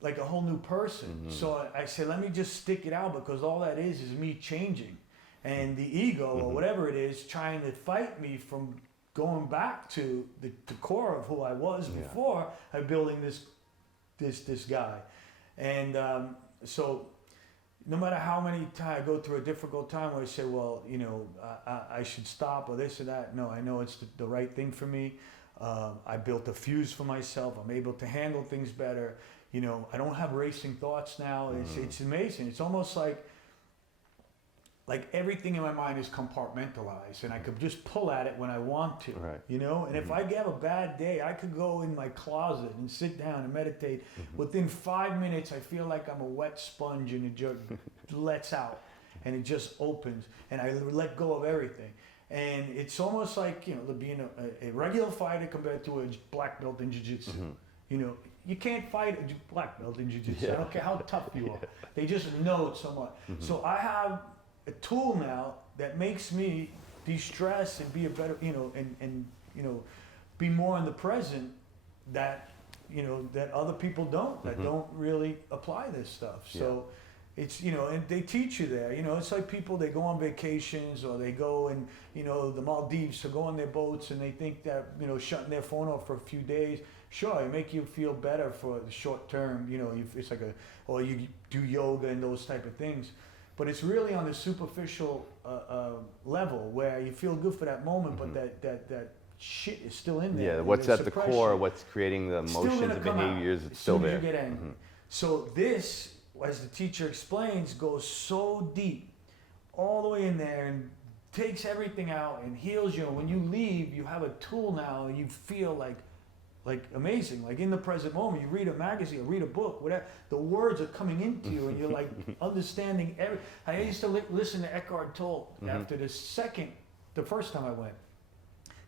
new person. So I say, let me just stick it out, because all that is me changing, and the ego or whatever it is trying to fight me from going back to the core of who I was before I'm building this guy. And so no matter how many times I go through a difficult time where I say, well, I should stop or this or that. No, I know it's the right thing for me. I built a fuse for myself. I'm able to handle things better. I don't have racing thoughts now. It's amazing. It's almost like everything in my mind is compartmentalized, and I could just pull at it when I want to, And if I have a bad day, I could go in my closet and sit down and meditate. Within 5 minutes, I feel like I'm a wet sponge, and it just lets out, and it just opens, and I let go of everything. And it's almost like, being a regular fighter compared to a black belt in jiu-jitsu. You can't fight a black belt in jiu-jitsu. I don't care how tough you are. They just know it so much. So I have a tool now that makes me de-stress and be a better, and be more in the present that, that other people don't, that don't really apply this stuff. So it's, and they teach you there, it's like people, they go on vacations, or they go and, the Maldives, to go on their boats, and they think that, shutting their phone off for a few days, sure, it make you feel better for the short term, it's or you do yoga and those type of things. But it's really on the superficial level where you feel good for that moment, but that shit is still in there. Yeah, what's at the core, what's creating the emotions and behaviors, it's still there. As soon as you get angry. So this, as the teacher explains, goes so deep, all the way in there, and takes everything out and heals you. And when you leave, you have a tool now, and you feel like amazing, in the present moment. You read a magazine, or read a book, whatever, the words are coming into you, and you're understanding every. I used to listen to Eckhart Tolle after the first time I went,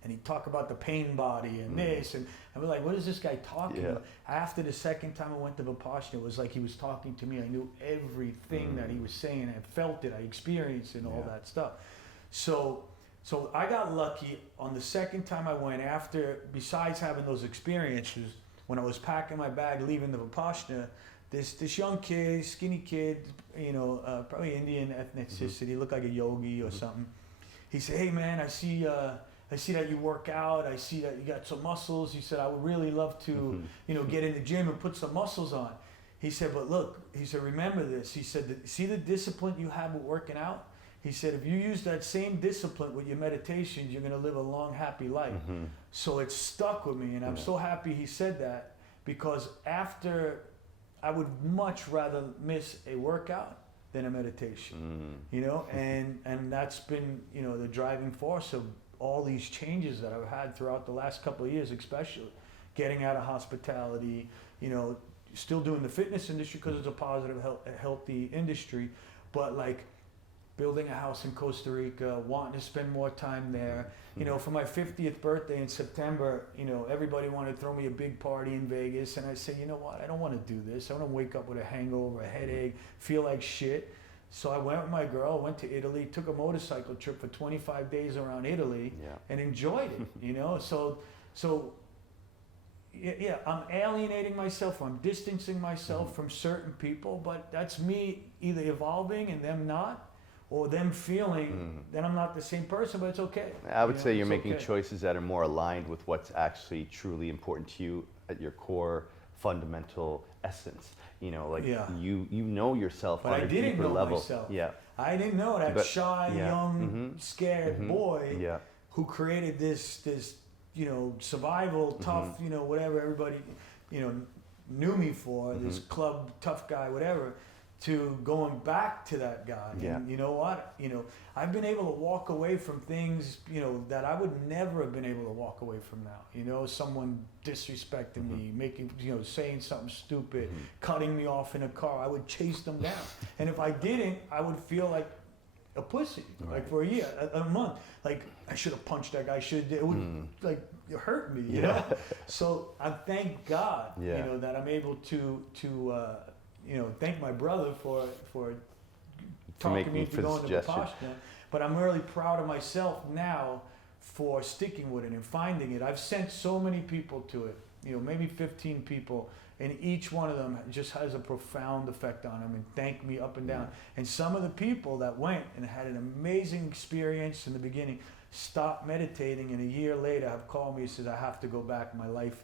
and he'd talk about the pain body and this, and I'd be like, what is this guy talking about? After the second time I went to Vipassana, it was like he was talking to me. I knew everything that he was saying. I felt it, I experienced it, and all that stuff. So I got lucky on the second time I went after, besides having those experiences, when I was packing my bag, leaving the Vipassana, this young kid, skinny kid, probably Indian ethnicity, looked like a yogi or something. He said, "Hey man, I see that you work out. I see that you got some muscles." He said, "I would really love to, get in the gym and put some muscles on." He said, "But look," he said, "remember this." He said, "See the discipline you have with working out?" He said, "If you use that same discipline with your meditations, you're going to live a long, happy life." So it stuck with me, and I'm so happy he said that, because after, I would much rather miss a workout than a meditation, and that's been, the driving force of all these changes that I've had throughout the last couple of years, especially getting out of hospitality, still doing the fitness industry because it's a positive, healthy industry, but like building a house in Costa Rica, wanting to spend more time there. For my 50th birthday in September, everybody wanted to throw me a big party in Vegas, and I said, you know what, I don't want to do this. I don't want to wake up with a hangover, a headache, feel like shit. So I went with my girl, went to Italy, took a motorcycle trip for 25 days around Italy, and enjoyed it, So yeah, I'm alienating myself, I'm distancing myself from certain people, but that's me either evolving and them not, or them feeling that I'm not the same person, but it's okay. I would say you're making choices that are more aligned with what's actually truly important to you at your core fundamental essence. You know yourself but on I a didn't deeper know level. myself. Yeah. I didn't know that shy, young, scared boy who created this survival, tough, whatever everybody, knew me for, this club tough guy, whatever, to going back to that guy. And you know what? I've been able to walk away from things, that I would never have been able to walk away from now. Someone disrespecting me, making, saying something stupid, cutting me off in a car. I would chase them down. And if I didn't, I would feel like a pussy, like for a year, a month. Like, I should have punched that guy, it would like hurt me, you know? So I thank God, that I'm able to thank my brother for talking me into going to Vipassana. But I'm really proud of myself now for sticking with it and finding it. I've sent so many people to it, maybe 15 people, and each one of them just has a profound effect on them and thank me up and down. And some of the people that went and had an amazing experience in the beginning stopped meditating, and a year later have called me and said, "I have to go back. My life,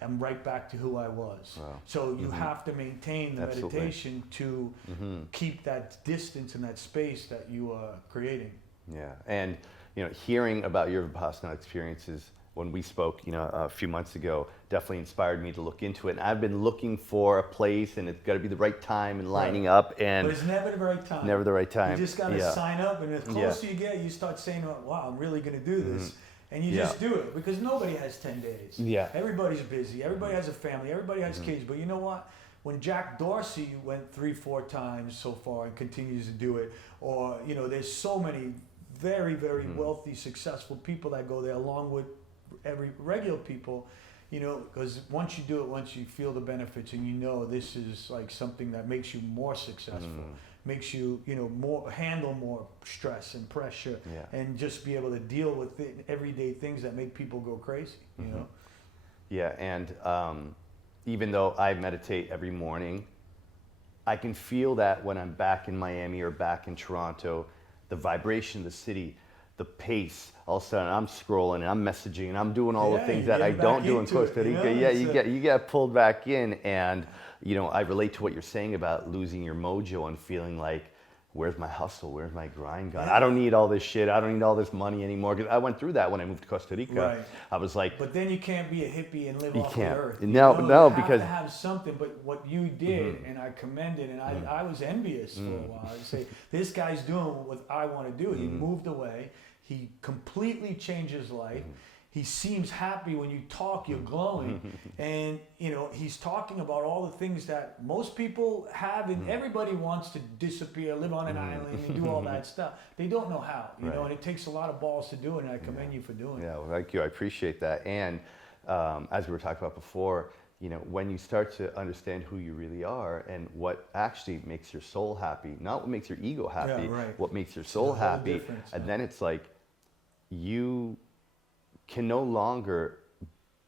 I'm right back to who I was." Wow. So you have to maintain the meditation to keep that distance and that space that you are creating. Yeah, and hearing about your Vipassana experiences when we spoke, a few months ago, definitely inspired me to look into it. And I've been looking for a place, and it's got to be the right time and lining up. And but it's never the right time. Never the right time. You just got to sign up, and the closer you get, you start saying, "Wow, I'm really going to do this." And you just do it, because nobody has 10 days. Yeah. Everybody's busy. Everybody has a family. Everybody has kids. But you know what? When Jack Dorsey went 3-4 times so far and continues to do it, or there's so many very, very wealthy, successful people that go there, along with every regular people, because once you do it, once you feel the benefits, and this is like something that makes you more successful, makes you handle more stress and pressure, and just be able to deal with everyday things that make people go crazy. Yeah, and even though I meditate every morning, I can feel that when I'm back in Miami or back in Toronto, the vibration of the city, the pace, all of a sudden I'm scrolling and I'm messaging and I'm doing all the things that I don't do in Costa Rica. You get pulled back in, and I relate to what you're saying about losing your mojo and feeling like, where's my hustle? Where's my grind gone? I don't need all this shit. I don't need all this money anymore. Because I went through that when I moved to Costa Rica. Right. I was like, but then you can't be a hippie and live off the earth. No, you because have to have something. But what you did, and I commend it, and I was envious for a while. I say, this guy's doing what I want to do. He moved away. He completely changed his life. He seems happy when you talk, you're glowing. And, he's talking about all the things that most people have, and everybody wants to disappear, live on an island, and do all that stuff. They don't know how, and it takes a lot of balls to do it, and I commend you for doing it. Yeah, well, thank you. I appreciate that. And as we were talking about before, when you start to understand who you really are and what actually makes your soul happy, not what makes your ego happy, Yeah, right. what makes your It's soul a whole happy, difference, and yeah. then it's like you can no longer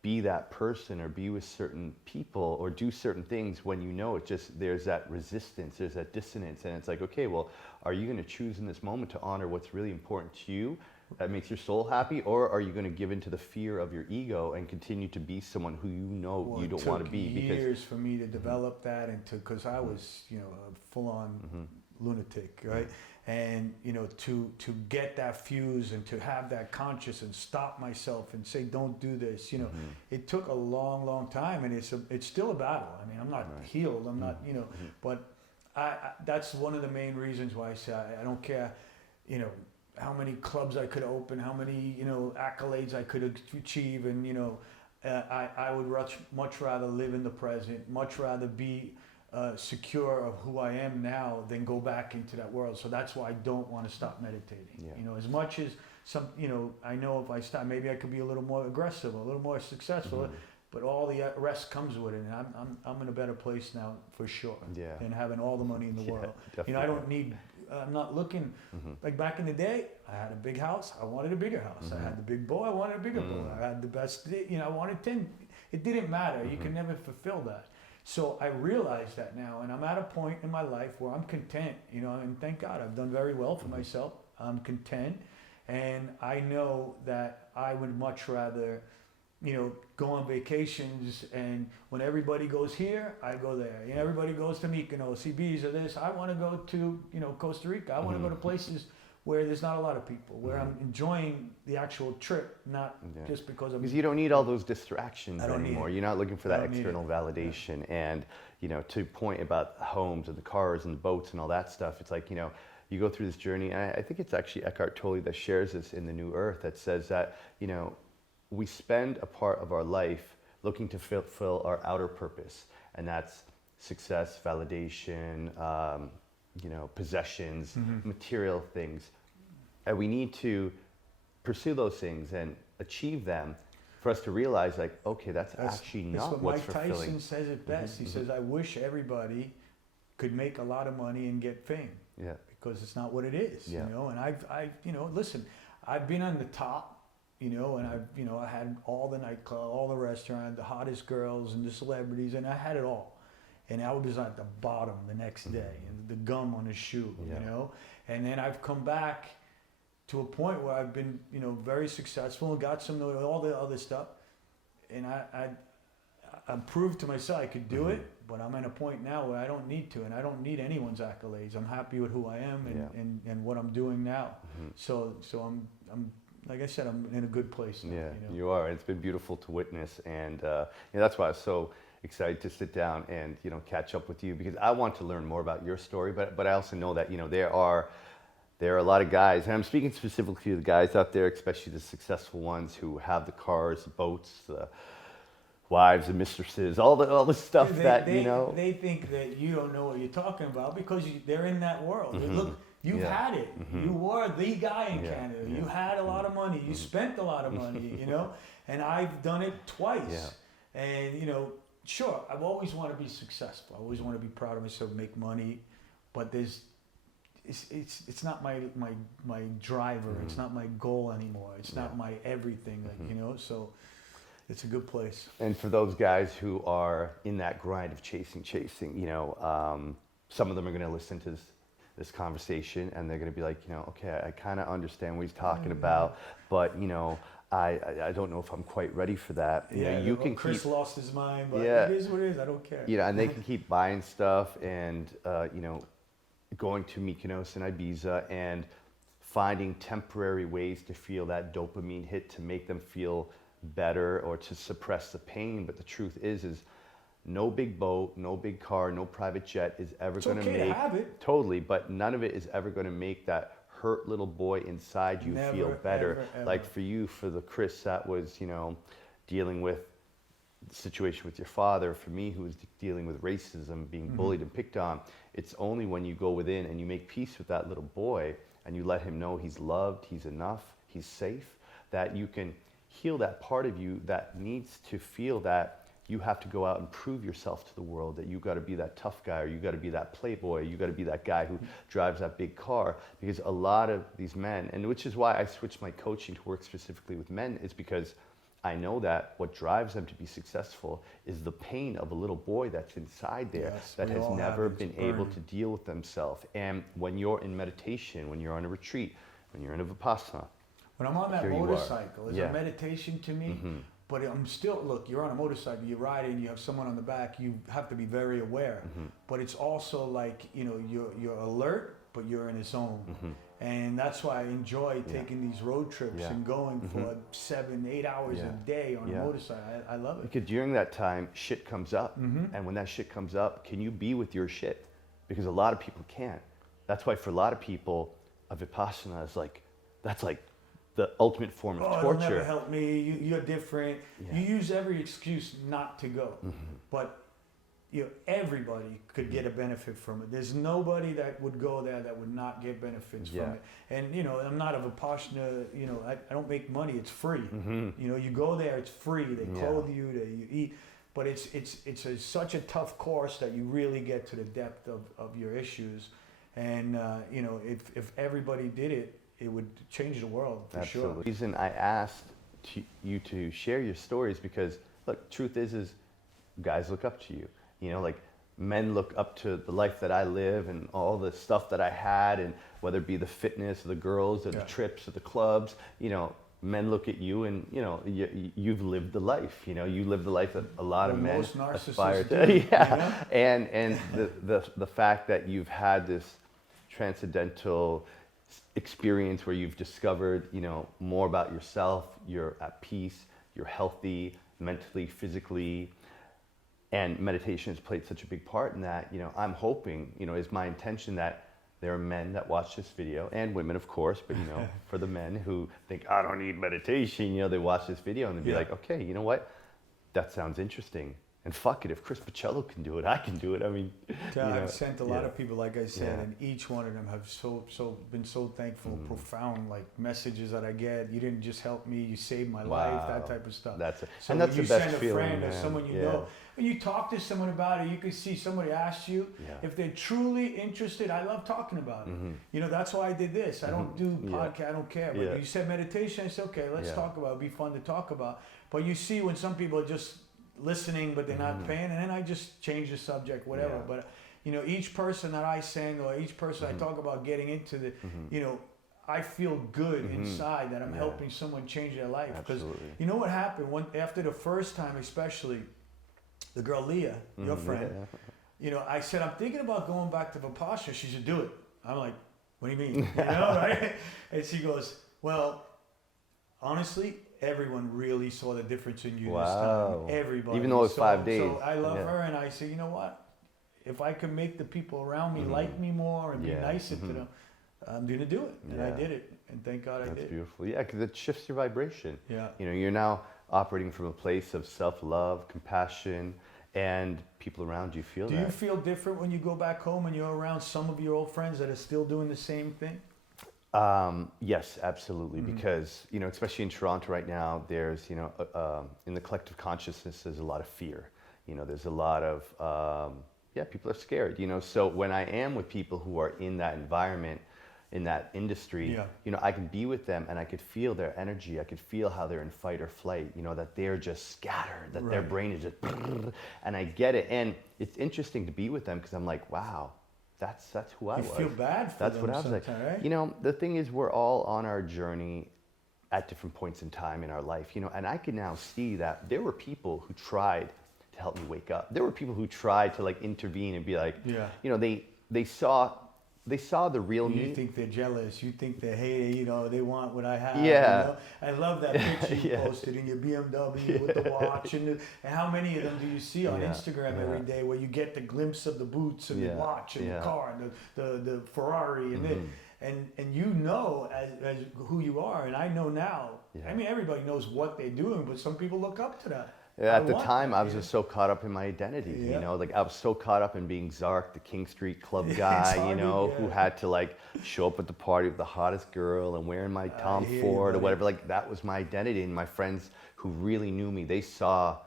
be that person or be with certain people or do certain things when it just, there's that resistance, there's that dissonance, and it's like, okay, well, are you going to choose in this moment to honor what's really important to you that makes your soul happy, or are you going to give into the fear of your ego and continue to be someone who Well, you don't want to be? It took years for me to develop that, and because I was, a full-on lunatic, right? And to get that fuse and to have that conscious and stop myself and say, don't do this. It took a long, long time, and it's still a battle. I mean, I'm not healed. I'm not, but I that's one of the main reasons why I say I don't care, how many clubs I could open, how many accolades I could achieve, and I would much rather live in the present, much rather be secure of who I am now than go back into that world. So that's why I don't want to stop meditating. Yeah. As much as I know if I stop, maybe I could be a little more aggressive, a little more successful. But all the rest comes with it, and I'm in a better place now for sure. Yeah. Than having all the money in the world. Definitely. I don't need. I'm not looking like back in the day. I had a big house. I wanted a bigger house. I had the big boat. I wanted a bigger boat. I had the best. I wanted 10. It didn't matter. You can never fulfill that. So I realize that now, and I'm at a point in my life where I'm content. And thank God I've done very well for myself. I'm content, and I know that I would much rather, go on vacations, and when everybody goes here, I go there. Everybody goes to Mykonos, Ibiza, this. I want to go to, Costa Rica. I want to go to places where there's not a lot of people, where I'm enjoying the actual trip, not just because you don't need all those distractions anymore. You're not looking for that I don't external validation. And, to point about homes and the cars and the boats and all that stuff, it's like, you go through this journey. And I think it's actually Eckhart Tolle that shares this in The New Earth, that says that, we spend a part of our life looking to fulfill our outer purpose, and that's success, validation, possessions, material things. And we need to pursue those things and achieve them for us to realize, like, okay, that's actually not what's fulfilling. Mike Tyson says it best. He says, I wish everybody could make a lot of money and get fame. Yeah. Because it's not what it is, And I've listen, I've been on the top, and I had all the nightclub, all the restaurant, the hottest girls and the celebrities, and I had it all. And I was at the bottom the next day, and the gum on his shoe, And then I've come back to a point where I've been, very successful and got all the other stuff. And I proved to myself I could do it, but I'm at a point now where I don't need to, and I don't need anyone's accolades. I'm happy with who I am and what I'm doing now. So I'm like I said, I'm in a good place now. Yeah, you are. It's been beautiful to witness, and that's why I was so excited to sit down and catch up with you, because I want to learn more about your story, but I also know that there are a lot of guys, and I'm speaking specifically to the guys out there, especially the successful ones who have the cars, the boats, the wives and mistresses, all the stuff they think that you don't know what you're talking about because they're in that world. Look, you've had it. You were the guy in Canada. You had a lot of money. You spent a lot of money. And I've done it twice. And sure, I've always wanted to be successful. I always want to be proud of myself, make money, but it's not my driver. It's not my goal anymore. It's not my everything. So. It's a good place. And for those guys who are in that grind of chasing, some of them are going to listen to this conversation and they're going to be like, okay, I kind of understand what he's talking about, but I don't know if I'm quite ready for that. Chris lost his mind, but it is what it is. I don't care. And they can keep buying stuff and going to Mykonos and Ibiza and finding temporary ways to feel that dopamine hit to make them feel better or to suppress the pain. But the truth is no big boat, no big car, no private jet is ever going to make to have it. Totally, but none of it is ever going to make that hurt little boy inside you feel better. Ever. Like for the Chris that was dealing with the situation with your father, for me who was dealing with racism, being bullied and picked on, it's only when you go within and you make peace with that little boy and you let him know he's loved, he's enough, he's safe, that you can heal that part of you that needs to feel that you have to go out and prove yourself to the world that you got to be that tough guy, or you got to be that playboy, you got to be that guy who drives that big car. Because a lot of these men, and which is why I switched my coaching to work specifically with men, is because I know that what drives them to be successful is the pain of a little boy that's inside there, Yes, that we has all have never it. It's been able burning. to deal with themselves. And when you're in meditation, when you're on a retreat, when you're in a Vipassana, When I'm on that Here you are. motorcycle, it's Yeah. a meditation to me. But I'm still, look, you're on a motorcycle, you're riding, you have someone on the back, you have to be very aware. But it's also like, you know, you're alert, but you're in a zone. And that's why I enjoy taking these road trips Yeah. and going for 7-8 hours Yeah. a day on Yeah. a motorcycle. I love it. because during that time, shit comes up. And when that shit comes up, can you be with your shit? Because a lot of people can't. That's why for a lot of people, a Vipassana is like, that's like the ultimate form of Oh, torture. it'll never help me. You're different. Yeah. You use every excuse not to go. But you know, everybody could get a benefit from it. There's nobody that would go there that would not get benefits Yeah. from it. And you know, I'm not a Vipassana. You know, I don't make money. It's free. You know, you go there, it's free. They Yeah. clothe you, you eat. But it's such a tough course that you really get to the depth of your issues. And you know, if everybody did it, it would change the world for Absolutely. sure. The reason I asked you to share your stories, because look, truth is guys look up to you. You know, like men look up to the life that I live and all the stuff that I had, and whether it be the fitness, or the girls, or the Yeah. trips, or the clubs, you know, men look at you and, you know, you've lived the life, you know, you live the life that a lot of Well, men most narcissists aspire do, to. you Yeah. know? And the fact that you've had this transcendental experience where you've discovered, you know, more about yourself, you're at peace, you're healthy, mentally, physically, and meditation has played such a big part in that. You know, I'm hoping, you know, is my intention that there are men that watch this video, and women, of course, but, you know, for the men who think, I don't need meditation, you know, they watch this video and they'd be Yeah. like, okay, you know what? That sounds interesting. And fuck it, if Chris Paciello can do it, I can do it. I mean, Yeah, you know, I've sent a lot yeah. of people, like I said, Yeah. and each one of them have been so thankful, profound, like messages that I get. You didn't just help me, you saved my life, that Wow. type of stuff. That's it. So And that's when the you best send a feeling, friend or man. someone you Yeah. know, when you talk to someone about it, you can see somebody asks you Yeah. if they're truly interested. I love talking about it. You know, that's why I did this. I don't do Yeah. podcast. I don't care. But Yeah. you said meditation. I said, okay, let's Yeah. talk about it. It'd be fun to talk about. But you see when some people are just listening, but they're not paying, and then I just change the subject, whatever. Yeah. But you know, each person that I send or each person I talk about getting into the, you know, I feel good inside that I'm Yeah. helping someone change their life. Because Absolutely. you know what happened after the first time, especially the girl Leah, your friend. Yeah. You know, I said, I'm thinking about going back to Vipassana. She should do it. I'm like, what do you mean? You know, right? And she goes, well, honestly, everyone really saw the difference in you Wow. this time. Everybody. Even though it was 5 days. So I love Yeah. her, and I say, you know what? If I can make the people around me like me more and Yeah. be nicer to them, I'm going to do it. And I Yeah. did it. And thank God I That's did. beautiful. Yeah, because it shifts your vibration. Yeah. You know, you're now operating from a place of self-love, compassion, and people around you feel Do that. you feel different when you go back home and you're around some of your old friends that are still doing the same thing? Yes, absolutely. Because, you know, especially in Toronto right now, there's, you know, in the collective consciousness, there's a lot of fear. You know, there's a lot of, people are scared, you know. So when I am with people who are in that environment, in that industry, Yeah. you know, I can be with them and I could feel their energy. I could feel how they're in fight or flight, you know, that they're just scattered, that their Right. brain is just, and I get it. And it's interesting to be with them because I'm like, wow, that's who I You was. feel bad for That's them what I was like. sometimes, right? You know, the thing is, we're all on our journey at different points in time in our life, you know, and I can now see that there were people who tried to help me wake up. There were people who tried to like intervene and be like, Yeah. you know, they saw the real me. You think they're jealous. You think they're, hey, you know, they want what I have. Yeah. You know? I love that picture you Yeah. posted in your BMW with the watch. And how many of them do you see on Yeah. Instagram every day where you get the glimpse of the boots and the Yeah. watch and Yeah. the car, the Ferrari and and you know as who you are. And I know now. Yeah. I mean, everybody knows what they're doing, but some people look up to that. At the want time, that, I was yeah. just so caught up in my identity, Yeah. you know, like I was so caught up in being Zark, the King Street Club guy, you Zark, know, yeah. who had to like show up at the party with the hottest girl and wearing my Tom hear you, Ford or buddy. whatever. Like that was my identity. And my friends who really knew me, they saw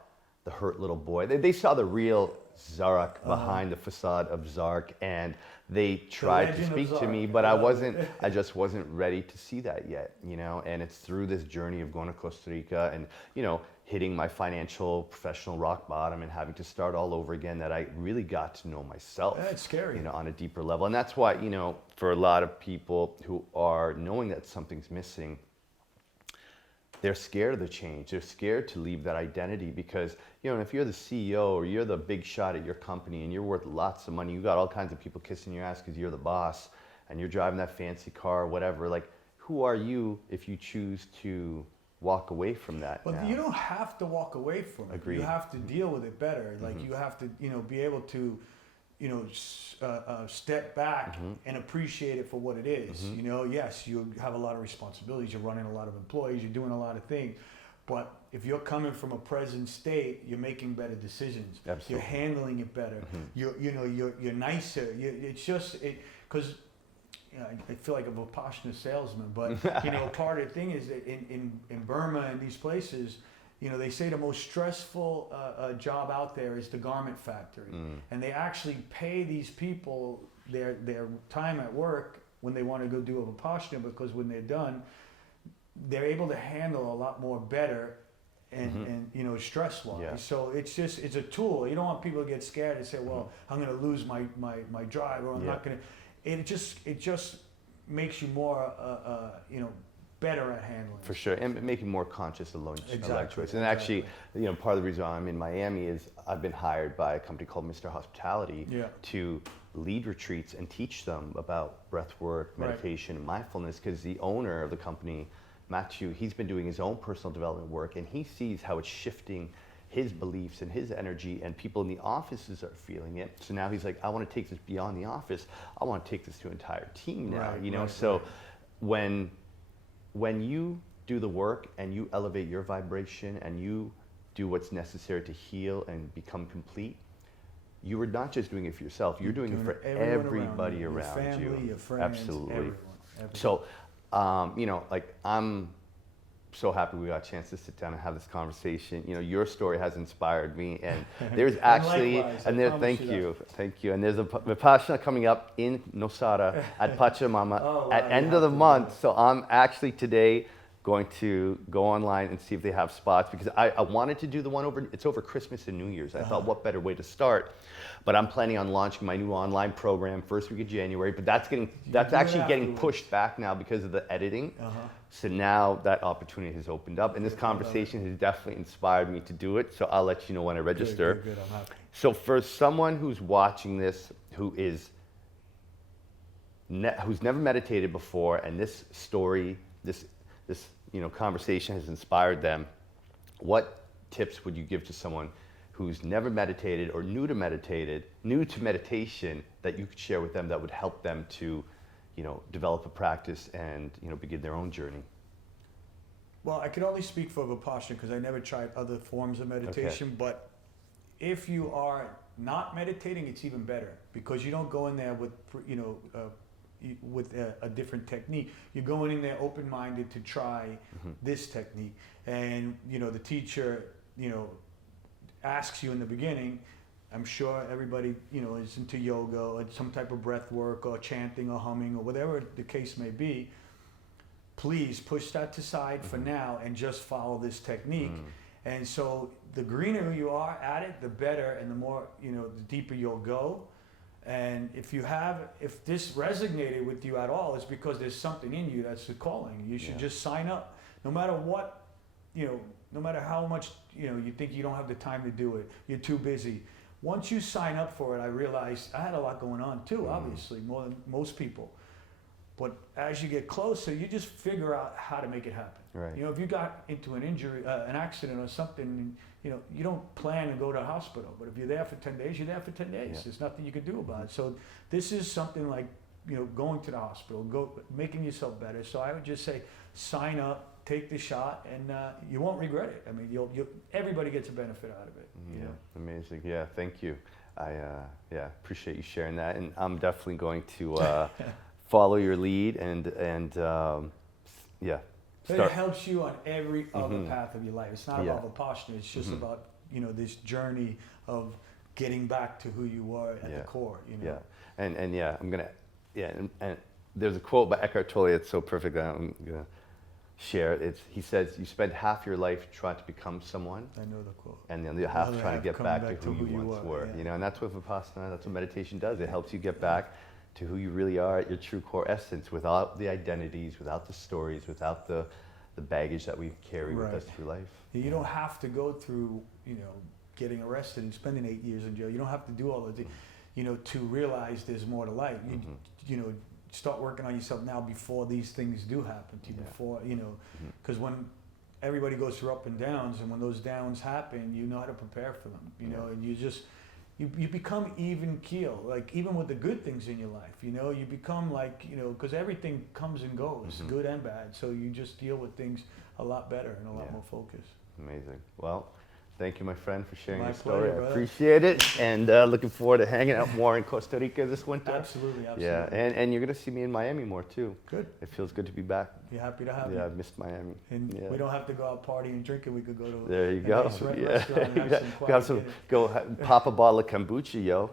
the hurt little boy. They saw the real Zarek behind the facade of Zark, and they tried to legend of speak to Zark. me, but I I love wasn't. it. I just wasn't ready to see that yet, you know. And it's through this journey of going to Costa Rica and, you know, hitting my financial, professional rock bottom and having to start all over again, that I really got to know myself. That's scary. You know, on a deeper level. And that's why, you know, for a lot of people who are knowing that something's missing, they're scared of the change. They're scared to leave that identity because, you know, if you're the CEO or you're the big shot at your company and you're worth lots of money, you got all kinds of people kissing your ass because you're the boss and you're driving that fancy car or whatever, like, who are you if you choose to walk away from that? But now? you don't have to walk away from it. Agreed. You have to deal with it better. Like you have to, you know, be able to, you know, step back and appreciate it for what it is. You know, yes, you have a lot of responsibilities. You're running a lot of employees. You're doing a lot of things. But if you're coming from a present state, you're making better decisions. Absolutely. You're handling it better. You're nicer. It's just because. You know, I feel like a Vipassana salesman, but you know, part of the thing is that in Burma and these places, you know, they say the most stressful job out there is the garment factory, and they actually pay these people their time at work when they want to go do a Vipassana, because when they're done, they're able to handle a lot more better and you know, stress wise. Yeah. So it's a tool. You don't want people to get scared and say, well, I'm going to lose my drive, or I'm not going to. It just makes you more you know, better at handling. For sure, and making more conscious of life Exactly, choice. And actually, you know, part of the reason why I'm in Miami is I've been hired by a company called Mr. Hospitality to lead retreats and teach them about breath work, meditation, and mindfulness, because the owner of the company, Matthew, he's been doing his own personal development work, and he sees how it's shifting his beliefs and his energy, and people in the offices are feeling it. So now he's like, I want to take this beyond the office. I want to take this to an entire team now, you know? So when you do the work and you elevate your vibration and you do what's necessary to heal and become complete, you are not just doing it for yourself, you're doing it for everybody around you. Your family, your friends, Absolutely. everyone. So, you know, like, I'm so happy we got a chance to sit down and have this conversation. You know, your story has inspired me, and there's actually, and there, thank you, and there's a Vipassana coming up in Nosara at Pachamama at end of the month. So I'm actually today going to go online and see if they have spots, because I wanted to do the one over Christmas and New Year's. I thought, what better way to start? But I'm planning on launching my new online program first week of January, but that's actually getting pushed back now because of the editing. So now that opportunity has opened up, and this conversation has definitely inspired me to do it. So I'll let you know when I register. Good. I'm happy. So for someone who's watching this, who's never meditated before, and this story, this you know, conversation has inspired them, what tips would you give to someone who's never meditated or new to meditation, that you could share with them that would help them to, you know, develop a practice and, you know, begin their own journey? Well, I can only speak for Vipassana because I never tried other forms of meditation. But if you are not meditating, it's even better, because you don't go in there with, you know, with a different technique. You're going in there open-minded to try this technique, and you know, the teacher, you know, asks you in the beginning. I'm sure everybody, you know, is into yoga or some type of breath work or chanting or humming or whatever the case may be. Please push that to side for now and just follow this technique. And so the greener you are at it, the better, and the more, you know, the deeper you'll go. And if this resonated with you at all, it's because there's something in you that's the calling. You should just sign up, no matter what, you know, no matter how much, you know, you think you don't have the time to do it, you're too busy. Once you sign up for it, I realized I had a lot going on too, obviously, more than most people. But as you get closer, you just figure out how to make it happen. Right. You know, if you got into an injury, an accident or something, you know, you don't plan to go to a hospital. But if you're there for 10 days, you're there for 10 days. Yeah. There's nothing you can do about it. So this is something like, you know, going to the hospital, making yourself better. So I would just say, sign up, take the shot, and you won't regret it. I mean, everybody gets a benefit out of it. Yeah, you know? Amazing. Yeah, thank you. I appreciate you sharing that, and I'm definitely going to follow your lead and But it helps you on every other path of your life. It's not about Vipassana. It's just about this journey of getting back to who you were at the core. Yeah, and yeah, and there's a quote by Eckhart Tolle. It's so perfect that I'm gonna share it. He says, "You spend half your life trying to become someone, I know the quote. and the other half trying to get back to to who you once were." And that's what Vipassana, that's what meditation does. It helps you get back to who you really are at your true core essence, without the identities, without the stories, without the baggage that we carry with us through life. You don't have to go through, getting arrested and spending 8 years in jail. You don't have to do all of the, to realize there's more to life. You start working on yourself now before these things do happen to you. Before, because when everybody goes through up and downs, and when those downs happen, you know how to prepare for them. And you just you become even keel. Like even with the good things in your life, you become like because everything comes and goes, good and bad. So you just deal with things a lot better and a lot more focused. Amazing. Well, thank you, my friend, for sharing My your story. pleasure, I brother. appreciate it, and looking forward to hanging out more in Costa Rica this winter. Absolutely. Yeah, and you're gonna see me in Miami more too. Good. It feels good to be back. Be happy to have you. Yeah, I've missed Miami. And we don't have to go out partying and drinking. We could go to There you a go. nice restaurant and have some quiet Pop a bottle of kombucha, yo.